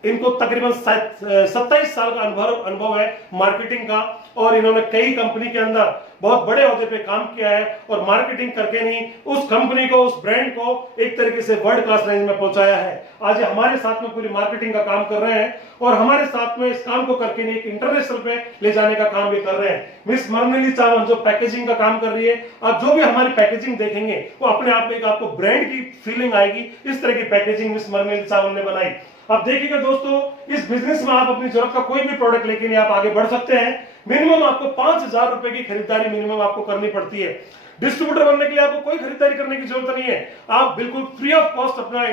इनको तकरीबन 27 साल का अनुभव है मार्केटिंग का और इन्होंने कई कंपनी के अंदर बहुत बड़े ओहदे पे काम किया है और मार्केटिंग करके नहीं उस कंपनी को, उस ब्रांड को एक तरीके से वर्ल्ड क्लास रेंज में पहुंचाया है। आज हमारे साथ में पूरी मार्केटिंग का काम कर रहे हैं और हमारे साथ में इस काम को करके नहीं एक इंटरनेशनल पे ले जाने का काम भी कर रहे हैं। मिस मरनेली चावल जो पैकेजिंग का काम कर रही है, आप जो भी हमारी पैकेजिंग देखेंगे वो अपने आप में एक आपको ब्रांड की फीलिंग आएगी। इस तरह की पैकेजिंग मिस मरनेली चावल ने बनाई। अब देखिएगा दोस्तों इस बिजनेस में आप अपनी जरूरत का कोई भी प्रोडक्ट लेके नहीं आप आगे बढ़ सकते हैं। मिनिमम आपको 5,000 रुपए की खरीदारी मिनिमम आपको करनी पड़ती है। डिस्ट्रीब्यूटर बनने के लिए आपको कोई खरीदारी करने की जरूरत नहीं है, आप बिल्कुल फ्री ऑफ कॉस्ट अपना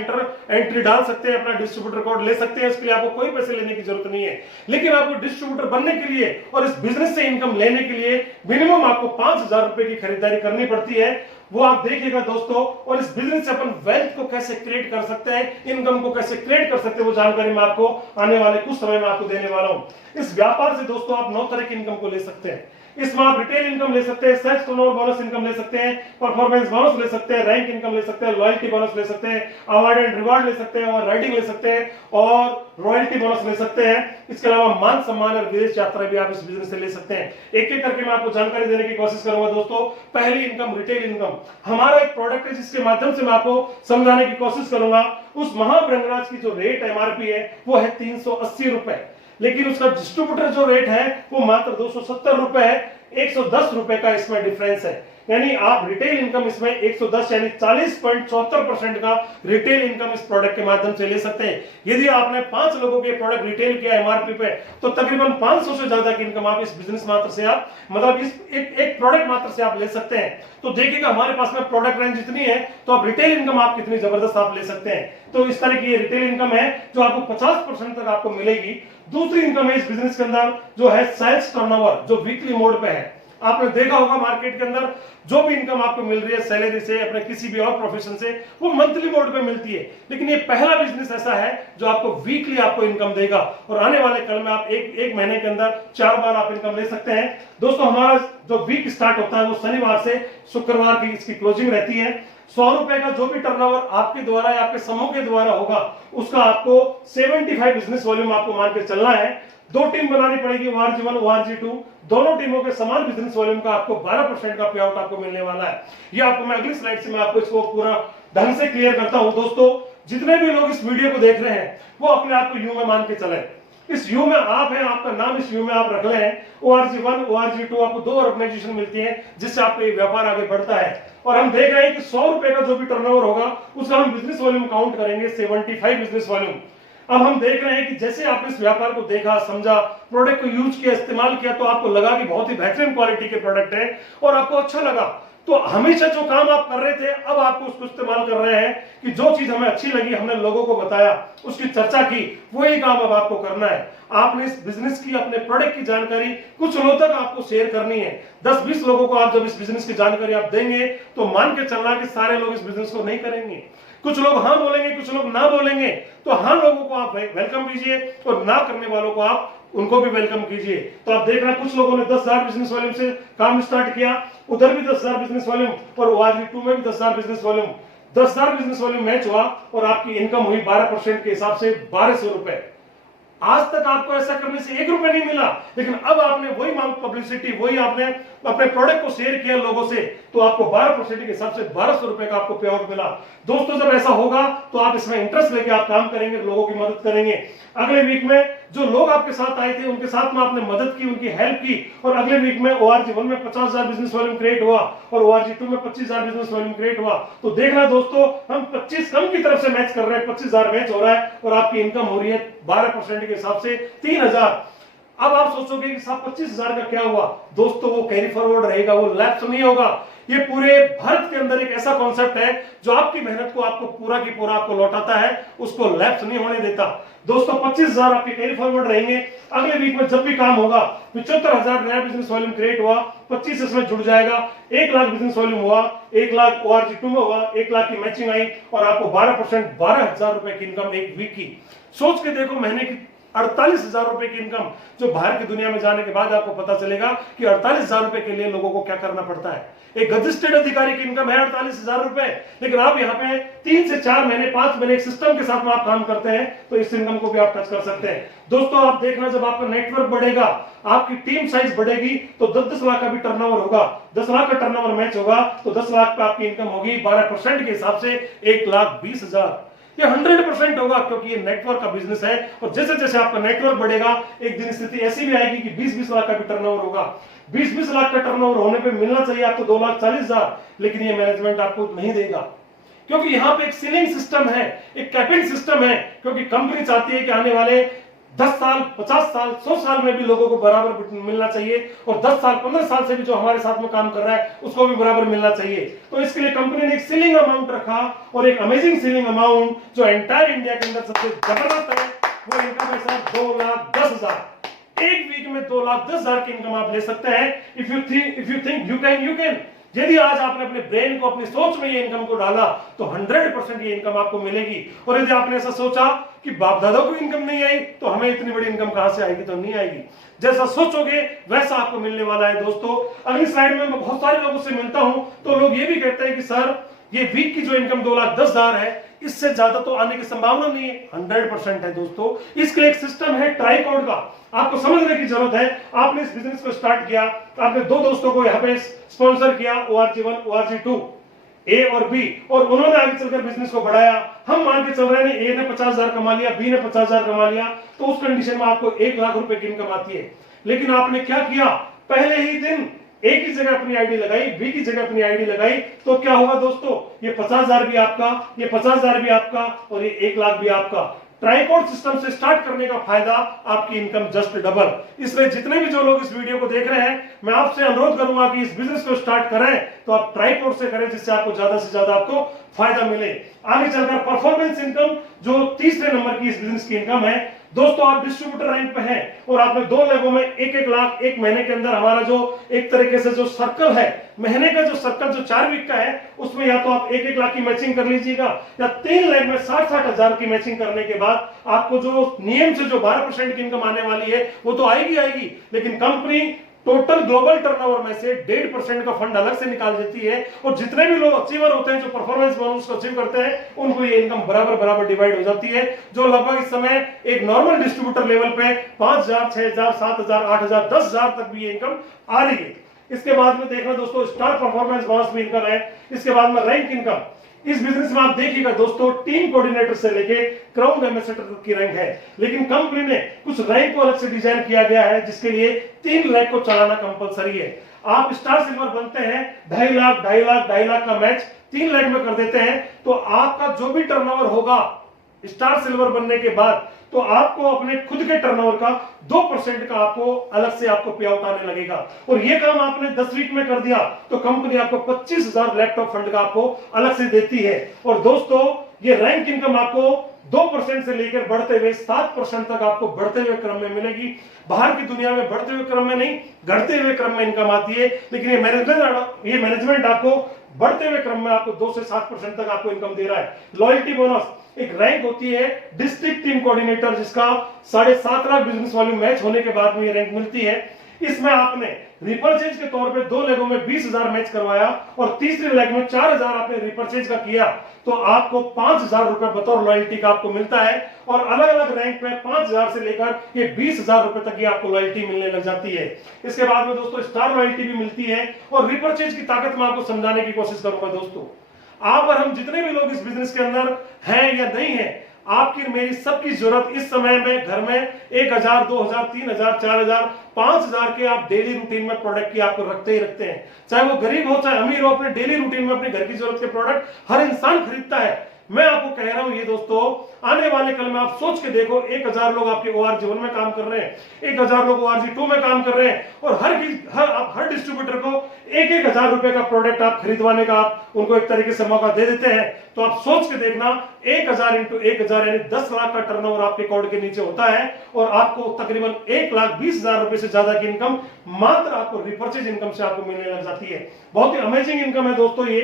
एंट्री डाल सकते हैं, अपना डिस्ट्रीब्यूटर कोड ले सकते हैं, इसके लिए आपको कोई पैसे लेने की जरूरत नहीं है। लेकिन आपको डिस्ट्रीब्यूटर बनने के लिए और इस बिजनेस से इनकम लेने के लिए मिनिमम आपको 5,000 रुपए की खरीदारी करनी पड़ती है। वो आप देखिएगा दोस्तों, और इस बिजनेस से अपन वेल्थ को कैसे क्रिएट कर सकते हैं, इनकम को कैसे क्रिएट कर सकते हैं, वो जानकारी मैं आपको आने वाले कुछ समय में आपको देने वाला हूं। इस व्यापार से दोस्तों आप 9 तरह की इनकम को ले सकते हैं। इसमें आप रिटेल इनकम ले सकते हैं, सेल्स टर्नओवर बोनस इनकम ले सकते हैं, परफॉर्मेंस बोनस ले सकते हैं, रैंक इनकम ले सकते हैं, लॉयल्टी बोनस ले सकते हैं, अवार्ड एंड रिवार्ड ले सकते हैं, और राइडिंग ले सकते हैं और रॉयल्टी बोनस ले सकते हैं। इसके अलावा मान सम्मान और विदेश यात्रा भी आप इस बिजनेस से ले सकते हैं। एक एक करके मैं आपको जानकारी देने की कोशिश करूंगा दोस्तों। पहली इनकम रिटेल इनकम, हमारा एक प्रोडक्ट है जिसके माध्यम से मैं आपको समझाने की कोशिश करूंगा। उस महाब्रंगराज की जो रेट MRP है वो है 380 रुपए, लेकिन उसका डिस्ट्रीब्यूटर जो रेट है वो मात्र 270 रुपए है। 110 रुपए का इसमें डिफरेंस है। यानी आप रिटेल इनकम इसमें 110 यानी 40.74% का रिटेल इनकम इस प्रोडक्ट के माध्यम से ले सकते हैं। यदि आपने 5 लोगों के प्रोडक्ट रिटेल किया एमआरपी पे तो तकरीबन 500 से ज्यादा की इनकम आप इस बिजनेस मात्र से आप मतलब इस एक प्रोडक्ट मात्र से आप ले सकते हैं। तो देखिएगा हमारे पास में प्रोडक्ट रेंज इतनी है तो आप रिटेल इनकम आप कितनी जबरदस्त आप ले सकते हैं। तो इस तरह की ये रिटेल इनकम है जो आपको 50% तक आपको मिलेगी। दूसरी इनकम है इस बिजनेस के अंदर जो है सेल्स टर्नओवर, जो वीकली मोड पे है। आपने देखा होगा मार्केट के अंदर जो भी इनकम आपको मिल रही है सैलरी से, अपने किसी भी और प्रोफेशन से, वो मंथली मोड पे मिलती है। लेकिन ये पहला बिजनेस ऐसा है जो आपको वीकली आपको इनकम देगा और आने वाले कल में आप एक महीने के अंदर 4 बार आप इनकम ले सकते हैं। दोस्तों हमारा जो वीक स्टार्ट होता है वो शनिवार से शुक्रवार की इसकी क्लोजिंग रहती है। 100 रुपए का जो भी टर्नओवर आपके द्वारा या आपके समूह के द्वारा होगा उसका आपको 75 बिजनेस वॉल्यूम आपको मान के चलना है। 2 टीम बनानी पड़ेगी, ORG1 ORG2, दोनों टीमों के समान बिजनेस वॉल्यूम का आपको 12% का पे आउट आपको मिलने वाला है। ये आपको मैं अगली स्लाइड से मैं आपको इसको पूरा ढंग से क्लियर करता हूं। दोस्तों जितने भी लोग इस वीडियो को देख रहे हैं वो अपने आप को यू में मान के चले। इस यू में आप हैं, आपका नाम इस यू में आप रख ले। ORG1 ORG2 आपको 2 ऑर्गेनाइजेशन मिलती है जिससे आपका व्यापार आगे बढ़ता है। और हम देख रहे हैं कि 100 रुपए का जो भी टर्नओवर होगा उसका हम बिजनेस वॉल्यूम काउंट करेंगे 75 बिजनेस वॉल्यूम। अब हम देख रहे हैं कि जैसे आपने इस व्यापार को देखा, समझा, प्रोडक्ट को यूज किया, इस्तेमाल किया तो आपको लगा कि बहुत ही बेहतरीन क्वालिटी के प्रोडक्ट है और आपको अच्छा लगा। तो हमेशा जो काम आप कर रहे थे अब आपको उसको इस्तेमाल कर रहे हैं कि जो चीज हमें अच्छी लगी हमने लोगों को बताया, उसकी चर्चा की, वही काम अब आपको करना है। आपने इस बिजनेस की, अपने प्रोडक्ट की जानकारी कुछ लोगों तक आपको शेयर करनी है। 10-20 लोगों को आप जब इस बिजनेस की जानकारी आप देंगे तो मान के चलना कि सारे लोग इस बिजनेस को नहीं करेंगे। कुछ लोग हाँ बोलेंगे, कुछ लोग ना बोलेंगे। तो हाँ लोगों को आप वेलकम कीजिए और ना करने वालों को आप उनको भी वेलकम कीजिए। तो आप देख रहे हैं कुछ लोगों ने 10,000 बिजनेस वॉल्यूम से काम स्टार्ट किया, उधर भी 10,000 बिजनेस वॉल्यूम और ORG2 में भी 10,000 business volume. 10,000 business volume match हुआ और आपकी इनकम हुई 12% के हिसाब से 1200 रुपए। आज तक आपको ऐसा करने से 1 रुपए नहीं मिला, लेकिन अब आपने वही माउंट पब्लिसिटी, वही आपने अपने प्रोडक्ट को शेयर किया लोगों से तो आपको 12% के हिसाब से 1200 रुपए का आपको पे आउट मिला। दोस्तों जब ऐसा होगा तो आप इसमें इंटरेस्ट लेके आप काम करेंगे, लोगों की मदद करेंगे। अगले वीक में जो लोग आपके साथ आए थे उनके साथ में आपने मदद की, उनकी हेल्प की और अगले वीक में ORG1 में 50,000 बिजनेस वॉल्यूम क्रिएट हुआ और ORG2 में 25,000 बिजनेस वॉल्यूम क्रिएट हुआ। तो देखना दोस्तों हम 25 कम की तरफ से मैच कर रहे हैं, 25,000 मैच हो रहा है और आपकी इनकम हो रही है 12% के हिसाब से 3,000। अब आप सोचोगे कि साहब 25,000 का क्या हुआ? दोस्तों वो कैरी फॉरवर्ड रहेगा, वो लैप्स नहीं होगा। ये पूरे भारत के अंदर एक ऐसा कॉन्सेप्ट है जो आपकी मेहनत को आपको पूरा की पूरा आपको लौटाता है, उसको लैप्स नहीं होने देता। दोस्तों 25,000 आपके कैरी फॉरवर्ड रहेंगे। अगले वीक में जब भी काम होगा 75,000 नया बिजनेस वॉल्यूम क्रिएट हुआ, 25 इसमें जुड़ जाएगा, 1 लाख बिजनेस वॉल्यूम हुआ, 1 लाख ORG2 में हुआ, 1 लाख की मैचिंग आई और आपको 12% 12,000 रुपए की इनकम एक वीक की। सोच के देखो महीने की 48,000 रुपए की इनकम, जो बाहर की दुनिया में जाने के बाद आपको पता चलेगा कि 48,000 रुपए के लिए लोगों को क्या करना पड़ता है। एक गजिस्ट्रेड अधिकारी की इनकम है 48,000 रुपए, लेकिन आप यहाँ पे 3 से 4 महीने 5 महीने एक सिस्टम के साथ में आप काम करते हैं तो इस इनकम को भी आप टच कर सकते हैं। दोस्तों आप देखना जब आपका नेटवर्क बढ़ेगा, आपकी टीम साइज बढ़ेगी तो 10-10 लाख का भी टर्नओवर होगा, 10 लाख का टर्नओवर मैच होगा तो 10 लाख पे आपकी इनकम होगी 12% के हिसाब से 1,20,000। ये 100% होगा क्योंकि ये नेटवर्क का बिजनेस है और जैसे जैसे आपका नेटवर्क बढ़ेगा एक दिन स्थिति ऐसी भी आएगी कि 20-20 लाख का भी टर्नओवर होगा। 20-20 लाख का टर्नओवर होने पे मिलना चाहिए आपको 2,40,000, लेकिन ये मैनेजमेंट आपको नहीं देगा क्योंकि यहाँ पे एक सीलिंग सिस्टम है, एक कैपिंग सिस्टम है, क्योंकि कंपनी चाहती है कि आने वाले 10 साल, 50 साल, 100 साल में भी लोगों को बराबर मिलना चाहिए और 10 साल, 15 साल से भी जो हमारे साथ में काम कर रहा है उसको भी बराबर मिलना चाहिए। तो इसके लिए कंपनी ने एक सीलिंग अमाउंट रखा और एक अमेजिंग सीलिंग अमाउंट जो एंटायर इंडिया के अंदर सबसे जबरदस्त है वो इनकम है सर 2,10,000। एक वीक में 2,10,000 की इनकम आप ले सकते हैं। If you think you can. यदि आज आपने अपने ब्रेन को, अपनी सोच में ये इनकम को डाला तो 100% ये इनकम आपको मिलेगी। और यदि आपने ऐसा सोचा कि बाप दादा को इनकम नहीं आई तो हमें इतनी बड़ी इनकम कहां से आएगी, तो नहीं आएगी। जैसा सोचोगे वैसा आपको मिलने वाला है। दोस्तों अगली स्लाइड में मैं बहुत सारे लोगों से मिलता हूं तो लोग ये भी कहते हैं कि सर ये वीक की जो इनकम 2,10,000 है इससे ज्यादा तो आने की संभावना नहीं है। 100% है दोस्तों। इसके लिए एक सिस्टम है ट्राइकॉर्ड का, आपको समझने की जरूरत है। आपने इस बिजनेस को स्टार्ट किया, आपने 2 दोस्तों को यहाँ पे स्पॉन्सर किया, ORG1 ORG2 ए और बी, और उन्होंने आगे चलकर बिजनेस को बढ़ाया। हम मान के चल रहे हैं ए ने 50,000 कमा लिया, बी ने 50,000 कमा लिया, तो उस कंडीशन में आपको 1 लाख रुपए की इनकम आती है। लेकिन आपने क्या किया, पहले ही दिन ए की जगह अपनी आईडी लगाई, बी की जगह अपनी आईडी लगाई, तो क्या होगा दोस्तों, ये 50,000 भी आपका, ये 50,000 भी आपका और ये 1 लाख भी आपका। ट्राइकोड सिस्टम से स्टार्ट करने का फायदा, आपकी इनकम जस्ट डबल। इसलिए जितने भी जो लोग इस वीडियो को देख रहे हैं, मैं आपसे अनुरोध करूंगा कि इस बिजनेस को स्टार्ट करें तो आप ट्राइकोड से करें, जिससे आपको ज्यादा से ज्यादा आपको फायदा मिले। आगे चलकर परफॉर्मेंस इनकम, जो तीसरे नंबर की इस बिजनेस की इनकम है दोस्तों, आप डिस्ट्रीब्यूटर रैंक पे हैं और आपने 2 लेगों में 1-1 लाख एक महीने के अंदर, हमारा जो एक तरीके से जो सर्कल है, महीने का जो सर्कल जो 4 वीक का है, उसमें या तो आप 1-1 लाख की मैचिंग कर लीजिएगा, या 3 लेग में 60-60 हजार की मैचिंग करने के बाद आपको जो नियम से जो 12% की इनकम आने वाली है वो तो आएगी आएगी, लेकिन कंपनी टोटल ग्लोबल टर्नओवर में से 1.5% का फंड अलग से निकाल देती है, और जितने भी लोग अचीवर होते हैं, जो परफॉर्मेंस बोनस को अचीव करते हैं, उनको ये इनकम बराबर बराबर डिवाइड हो जाती है, जो लगभग इस समय एक नॉर्मल डिस्ट्रीब्यूटर लेवल पे 5,000, 6,000, 7,000, 8,000, 10,000 तक भी ये इनकम आ रही है। इसके बाद में देखना दोस्तों, स्टार परफॉर्मेंस बोनस भी इनकम है। इसके बाद में रैंक इनकम। इस बिजनेस में आप देखिएगा दोस्तों, टीम कोऑर्डिनेटर से लेके क्राउन एम्बेसडर तक की रैंक है, लेकिन कंपनी ने कुछ रैंक को अलग से डिजाइन किया गया है, जिसके लिए 3 लाख को चलाना कंपलसरी है। आप स्टार सिल्वर बनते हैं, 2.5 लाख 2.5 लाख 2.5 लाख का मैच 3 लाख में कर देते हैं, तो आपका जो भी टर्नओवर होगा स्टार सिल्वर बनने के बाद, तो आपको अपने खुद के टर्नओवर का 2% का आपको अलग से आपको पे आउट आने लगेगा। और ये काम आपने 10 वीक में कर दिया तो कंपनी आपको 25,000 लैपटॉप फंड का आपको अलग से देती है। और दोस्तों, ये रैंक इनकम आपको 2% से लेकर बढ़ते हुए 7% तक आपको बढ़ते हुए क्रम में मिलेगी। बाहर की दुनिया में बढ़ते हुए क्रम में नहीं, घटते हुए क्रम में इनकम आती है, लेकिन ये मैनेजमेंट आपको बढ़ते हुए क्रम में आपको 2 से 7% तक आपको इनकम दे रहा है। लॉयल्टी बोनस एक रैंक होती है डिस्ट्रिक्ट टीम कोऑर्डिनेटर, जिसका 7.5 लाख बिजनेस वॉल्यूम मैच होने के बाद में ये रैंक मिलती है। इसमें आपने रिपर्चेज के तौर पे 2 लेगों में 20,000 मैच करवाया और तीसरे लेग में 4,000 आपने रिपर्चेज का किया, तो आपको 5,000 रुपए बतौर लॉयल्टी का आपको मिलता है। और अलग अलग रैंक पे 5,000 से लेकर ये 20,000 रुपए तक की आपको लॉयल्टी मिलने लग जाती है। इसके बाद में दोस्तों स्टार लॉयल्टी भी मिलती है। और रिपर्चेज की ताकत मैं आपको समझाने की कोशिश करूंगा दोस्तों। आप और हम जितने भी लोग इस बिजनेस के अंदर हैं या नहीं है, आपकी मेरी सबकी जरूरत इस समय में घर में 1,000, 2,000, 3,000, 4,000, 5,000 के आप डेली रूटीन में प्रोडक्ट की आपको रखते ही रखते हैं। चाहे वो गरीब हो चाहे अमीर हो, अपने डेली रूटीन में अपने घर की जरूरत के प्रोडक्ट हर इंसान खरीदता है। मैं आपको कह रहा हूं ये दोस्तों, आने वाले कल में आप सोच के देखो, 1,000 लोग आपके ORG1 में काम कर रहे हैं, 1,000 लोग ORG2 में काम कर रहे हैं, और हर डिस्ट्रीब्यूटर को 1,000 रुपए का प्रोडक्ट आप खरीदवाने का आप उनको एक तरीके से मौका दे देते हैं। तो आप सोच के देखना, 1,000 इंटू 1,000 यानी 10 लाख का टर्नओवर आपके कोड के नीचे होता है, और आपको तकरीबन 1,20,000 रुपए से ज्यादा की इनकम मात्र आपको रिपर्चेज इनकम से आपको मिलने लग जाती है। बहुत ही अमेजिंग इनकम है दोस्तों। ये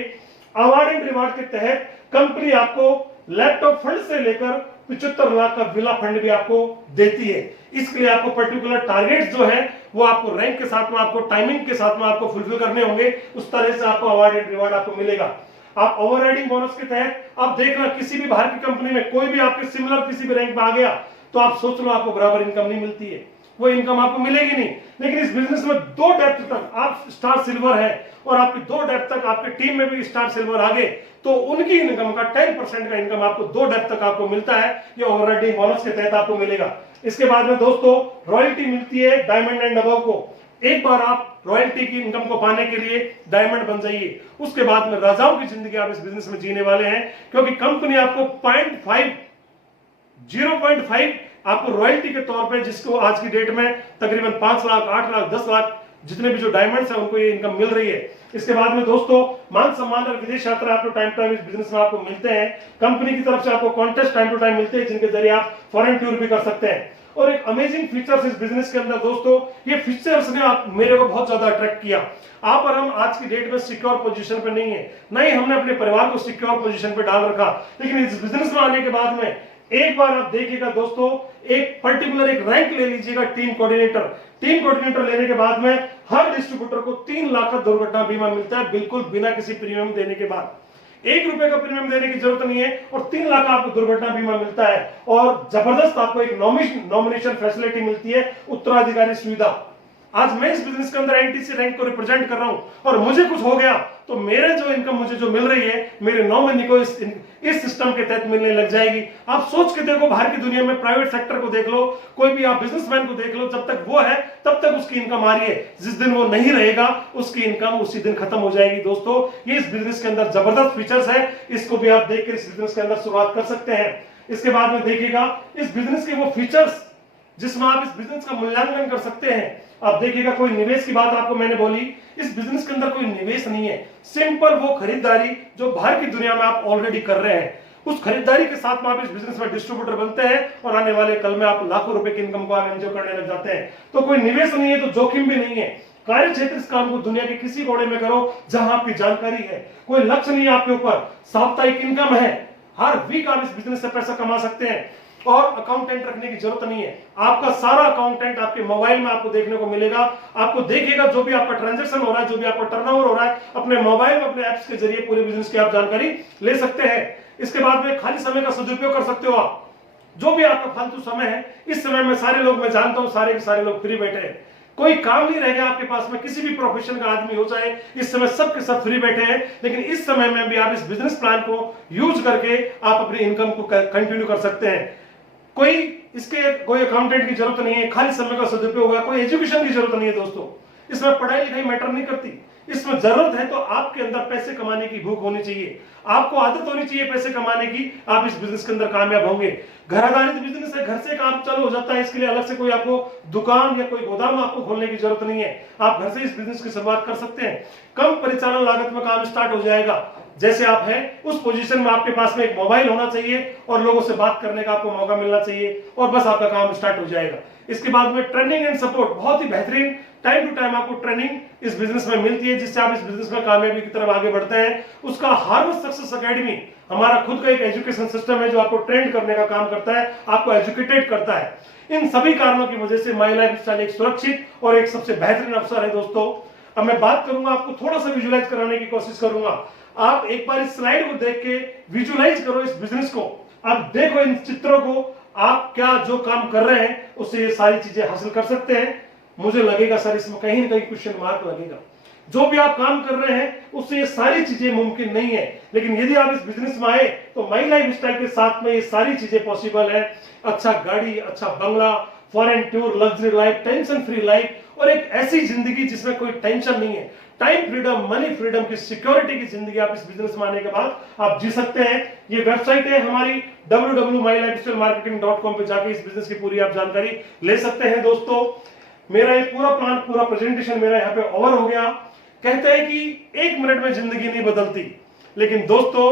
अवार्ड एंड रिवार्ड के तहत कंपनी आपको लैपटॉप फंड से लेकर 75 लाख का विला फंड भी आपको देती है। इसके लिए आपको पर्टिकुलर टारगेट्स जो है वो आपको रैंक के साथ में, आपको टाइमिंग के साथ में आपको फुलफिल करने होंगे, उस तरह से आपको अवार्ड एंड रिवार्ड आपको मिलेगा। आप ओवरराइडिंग बोनस के तहत आप देखना, किसी भी बाहर की कंपनी में कोई भी आपके सिमिलर किसी भी रैंक में आ गया तो आप सोच लो आपको बराबर इनकम नहीं मिलती है, वो इनकम आपको मिलेगी नहीं। लेकिन इस बिजनेस में 2 डेप्थ तक आप स्टार सिल्वर है और आपकी 2 डेप्थ तक आपके टीम में भी स्टार सिल्वर आ गए, तो उनकी इनकम का 10% का इनकम आपको 2 डेप्थ तक आपको मिलता है। ये ओवरराइडिंग बोनस के तहत आपको मिलेगा। इसके बाद में दोस्तों रॉयल्टी मिलती है डायमंड एंड अबव को। एक बार आप रॉयल्टी की इनकम को पाने के लिए डायमंड बन जाइए, उसके बाद में राजाओं की जिंदगी आप इस बिजनेस में जीने वाले हैं, क्योंकि कंपनी आपको 0.5 आपको रॉयल्टी के तौर पे, जिसको आज की डेट में तकरीबन 5 लाख 8 लाख 10 लाख जितने भी जो डायमंड्स है उनको ये इनकम मिल रही है। इसके बाद में दोस्तों मान सम्मान और विदेश यात्रा आपको टाइम टू टाइम इस बिजनेस में आपको मिलते हैं। कंपनी की तरफ से आपको कॉन्टेस्ट टाइम टू टाइम मिलते हैं, जिनके जरिए आप फॉरेन टूर भी कर सकते हैं। और एक अमेजिंग फीचर्स इस बिजनेस के अंदर दोस्तों, ये फीचर्स ने आप मेरे को बहुत ज्यादा अट्रैक्ट किया। आप और हम आज की डेट में सिक्योर पोजीशन पे नहीं है, नहीं हमने अपने परिवार को सिक्योर पोजीशन पे डाल रखा, लेकिन इस बिजनेस में आने के बाद में एक बार आप देखिएगा दोस्तों, एक पर्टिकुलर एक रैंक ले लीजिएगा टीम कोऑर्डिनेटर। टीम कोऑर्डिनेटर लेने के बाद में हर डिस्ट्रीब्यूटर को 3 लाख का दुर्घटना बीमा मिलता है, बिल्कुल बिना किसी प्रीमियम देने के बाद। 1 रुपए का प्रीमियम देने की जरूरत नहीं है और 3 लाख का आपको दुर्घटना बीमा मिलता है। और जबरदस्त आपको एक नॉमिनेशन फैसिलिटी मिलती है, उत्तराधिकारी सुविधा। आज मैं इस बिजनेस के अंदर एनटीसी रैंक को रिप्रेजेंट कर रहा हूं और मुझे कुछ हो गया तो मेरे जो इनकम मुझे जो मिल रही है मेरे नॉमिनी को इस सिस्टम के तहत मिलने लग जाएगी। आप सोच के देखो, बाहर की दुनिया में प्राइवेट सेक्टर को देख लो, कोई भी आप बिजनेसमैन को देख लो, जब तक वो है तब तक उसकी इनकम आ रही है, जिस दिन वो नहीं रहेगा उसकी इनकम उसी दिन खत्म हो जाएगी। दोस्तों, ये इस बिजनेस के अंदर जबरदस्त फीचर्स है, इसको भी आप देख कर इस बिजनेस के अंदर शुरुआत कर सकते हैं। इसके बाद में देखिएगा इस बिजनेस के वो फीचर्स जिसमें आप इस बिजनेस का मूल्यांकन कर सकते हैं। आप देखिएगा, कोई निवेश की बात आपको मैंने बोली, इस बिजनेस के अंदर कोई निवेश नहीं है, सिंपल वो खरीदारी जो बाहर की दुनिया में आप ऑलरेडी कर रहे हैं, उस खरीदारी के साथ में आप इस बिजनेस में डिस्ट्रीब्यूटर बनते हैं और आने वाले कल में आप लाखों रुपए की इनकम को आप एंजॉय करने लग जाते हैं। तो कोई निवेश नहीं है तो जोखिम भी नहीं है। कार्य क्षेत्र इस काम को दुनिया के किसी कोने में करो जहां आपकी जानकारी है, कोई लक्ष्य नहीं है आपके ऊपर, साप्ताहिक इनकम है, हर वीक आप इस बिजनेस से पैसा कमा सकते हैं और अकाउंटेंट रखने की जरूरत नहीं है। आपका सारा अकाउंटेंट आपके मोबाइल में आपको देखने को मिलेगा। आपको देखिएगा जो भी आपका ट्रांजैक्शन हो रहा है, जो भी आपका टर्नओवर हो रहा है, अपने मोबाइल में अपने ऐप्स के जरिए पूरे बिजनेस की आप जानकारी ले सकते हैं। इसके बाद में खाली समय का सदुपयोग कर सकते हो आप, जो भी आपका फालतू समय है, इस समय में सारे लोग, मैं जानता हूं सारे के सारे लोग फ्री बैठे हैं, कोई काम नहीं रह गया आपके पास में, किसी भी प्रोफेशन का आदमी हो जाए, इस समय सब के सब फ्री बैठे हैं, लेकिन इस समय में भी आप इस बिजनेस प्लान को यूज करके आप अपनी इनकम को कंटिन्यू कर सकते हैं। कोई अकाउंटेंट की जरूरत नहीं है, खाली समय का सदुपयोग होगा, कोई एजुकेशन की जरूरत नहीं है। दोस्तों, इसमें पढ़ाई लिखाई मैटर नहीं करती, इसमें जरूरत है तो आपके अंदर पैसे कमाने की भूख होनी चाहिए, आपको आदत होनी चाहिए पैसे कमाने की, आप इस बिजनेस के अंदर कामयाब होंगे। घर आधारित बिजनेस है, घर से काम चालू हो जाता है, इसके लिए अलग से कोई आपको दुकान या कोई गोदाम आपको खोलने की जरूरत नहीं है, आप घर से इस बिजनेस की शुरुआत कर सकते हैं। कम परिचालन लागत में काम स्टार्ट हो जाएगा। जैसे आप हैं उस पोजीशन में आपके पास में एक मोबाइल होना चाहिए और लोगों से बात करने का आपको मौका मिलना चाहिए और बस आपका काम स्टार्ट हो जाएगा। इसके बाद में ट्रेनिंग एंड सपोर्ट, बहुत ही बेहतरीन टाइम टू टाइम आपको ट्रेनिंग इस बिजनेस में मिलती है, जिससे आप इस बिजनेस में कामयाबी की तरफ आगे बढ़ते हैं। उसका हार्वेस्ट सक्सेस एकेडमी हमारा खुद का एक एजुकेशन सिस्टम है जो आपको ट्रेंड करने का काम करता है, आपको एजुकेटेड करता है। इन सभी कारणों की वजह से माई लाइफ स्टाइल एक सुरक्षित और एक सबसे बेहतरीन अवसर है। दोस्तों, अब मैं बात करूंगा, आपको थोड़ा सा विजुलाइज कराने की कोशिश करूंगा। आप एक बार इस स्लाइड को देख के विजुलाइज करो इस बिजनेस को, आप देखो इन चित्रों को, आप क्या जो काम कर रहे हैं उससे ये सारी चीजें हासिल कर सकते हैं। मुझे लगेगा सर इसमें कहीं ना कहीं क्वेश्चन मार्क लगेगा, जो भी आप काम कर रहे हैं उससे ये सारी चीजें मुमकिन नहीं है, लेकिन यदि आप इस बिजनेस में आए तो माई लाइफ स्टाइल के साथ में ये सारी चीजें पॉसिबल है। अच्छा गाड़ी, अच्छा बंगला, foreign tour, luxury life, tension free life और एक ऐसी जिंदगी जिसमें कोई टेंशन नहीं है, टाइम फ्रीडम, मनी फ्रीडम की, सिक्योरिटी की जिंदगी आप इस बिजनेस में आने के बाद आप जी सकते हैं। ये वेबसाइट है हमारी www.mylifestylemarketing.com पे जाके इस बिजनेस की पूरी आप जानकारी ले सकते हैं। दोस्तों, मेरा ये पूरा प्लान, पूरा प्रेजेंटेशन मेरा यहाँ पे ओवर हो गया। कहते हैं कि 1 मिनट में जिंदगी नहीं बदलती, लेकिन दोस्तों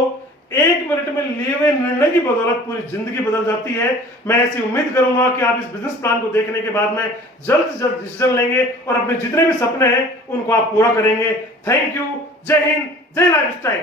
1 मिनट में लिए हुए निर्णय की बदौलत पूरी जिंदगी बदल जाती है। मैं ऐसी उम्मीद करूंगा कि आप इस बिजनेस प्लान को देखने के बाद में जल्द से जल्द डिसीजन लेंगे और अपने जितने भी सपने हैं उनको आप पूरा करेंगे। Thank you. जय हिंद, जय लाइफस्टाइल।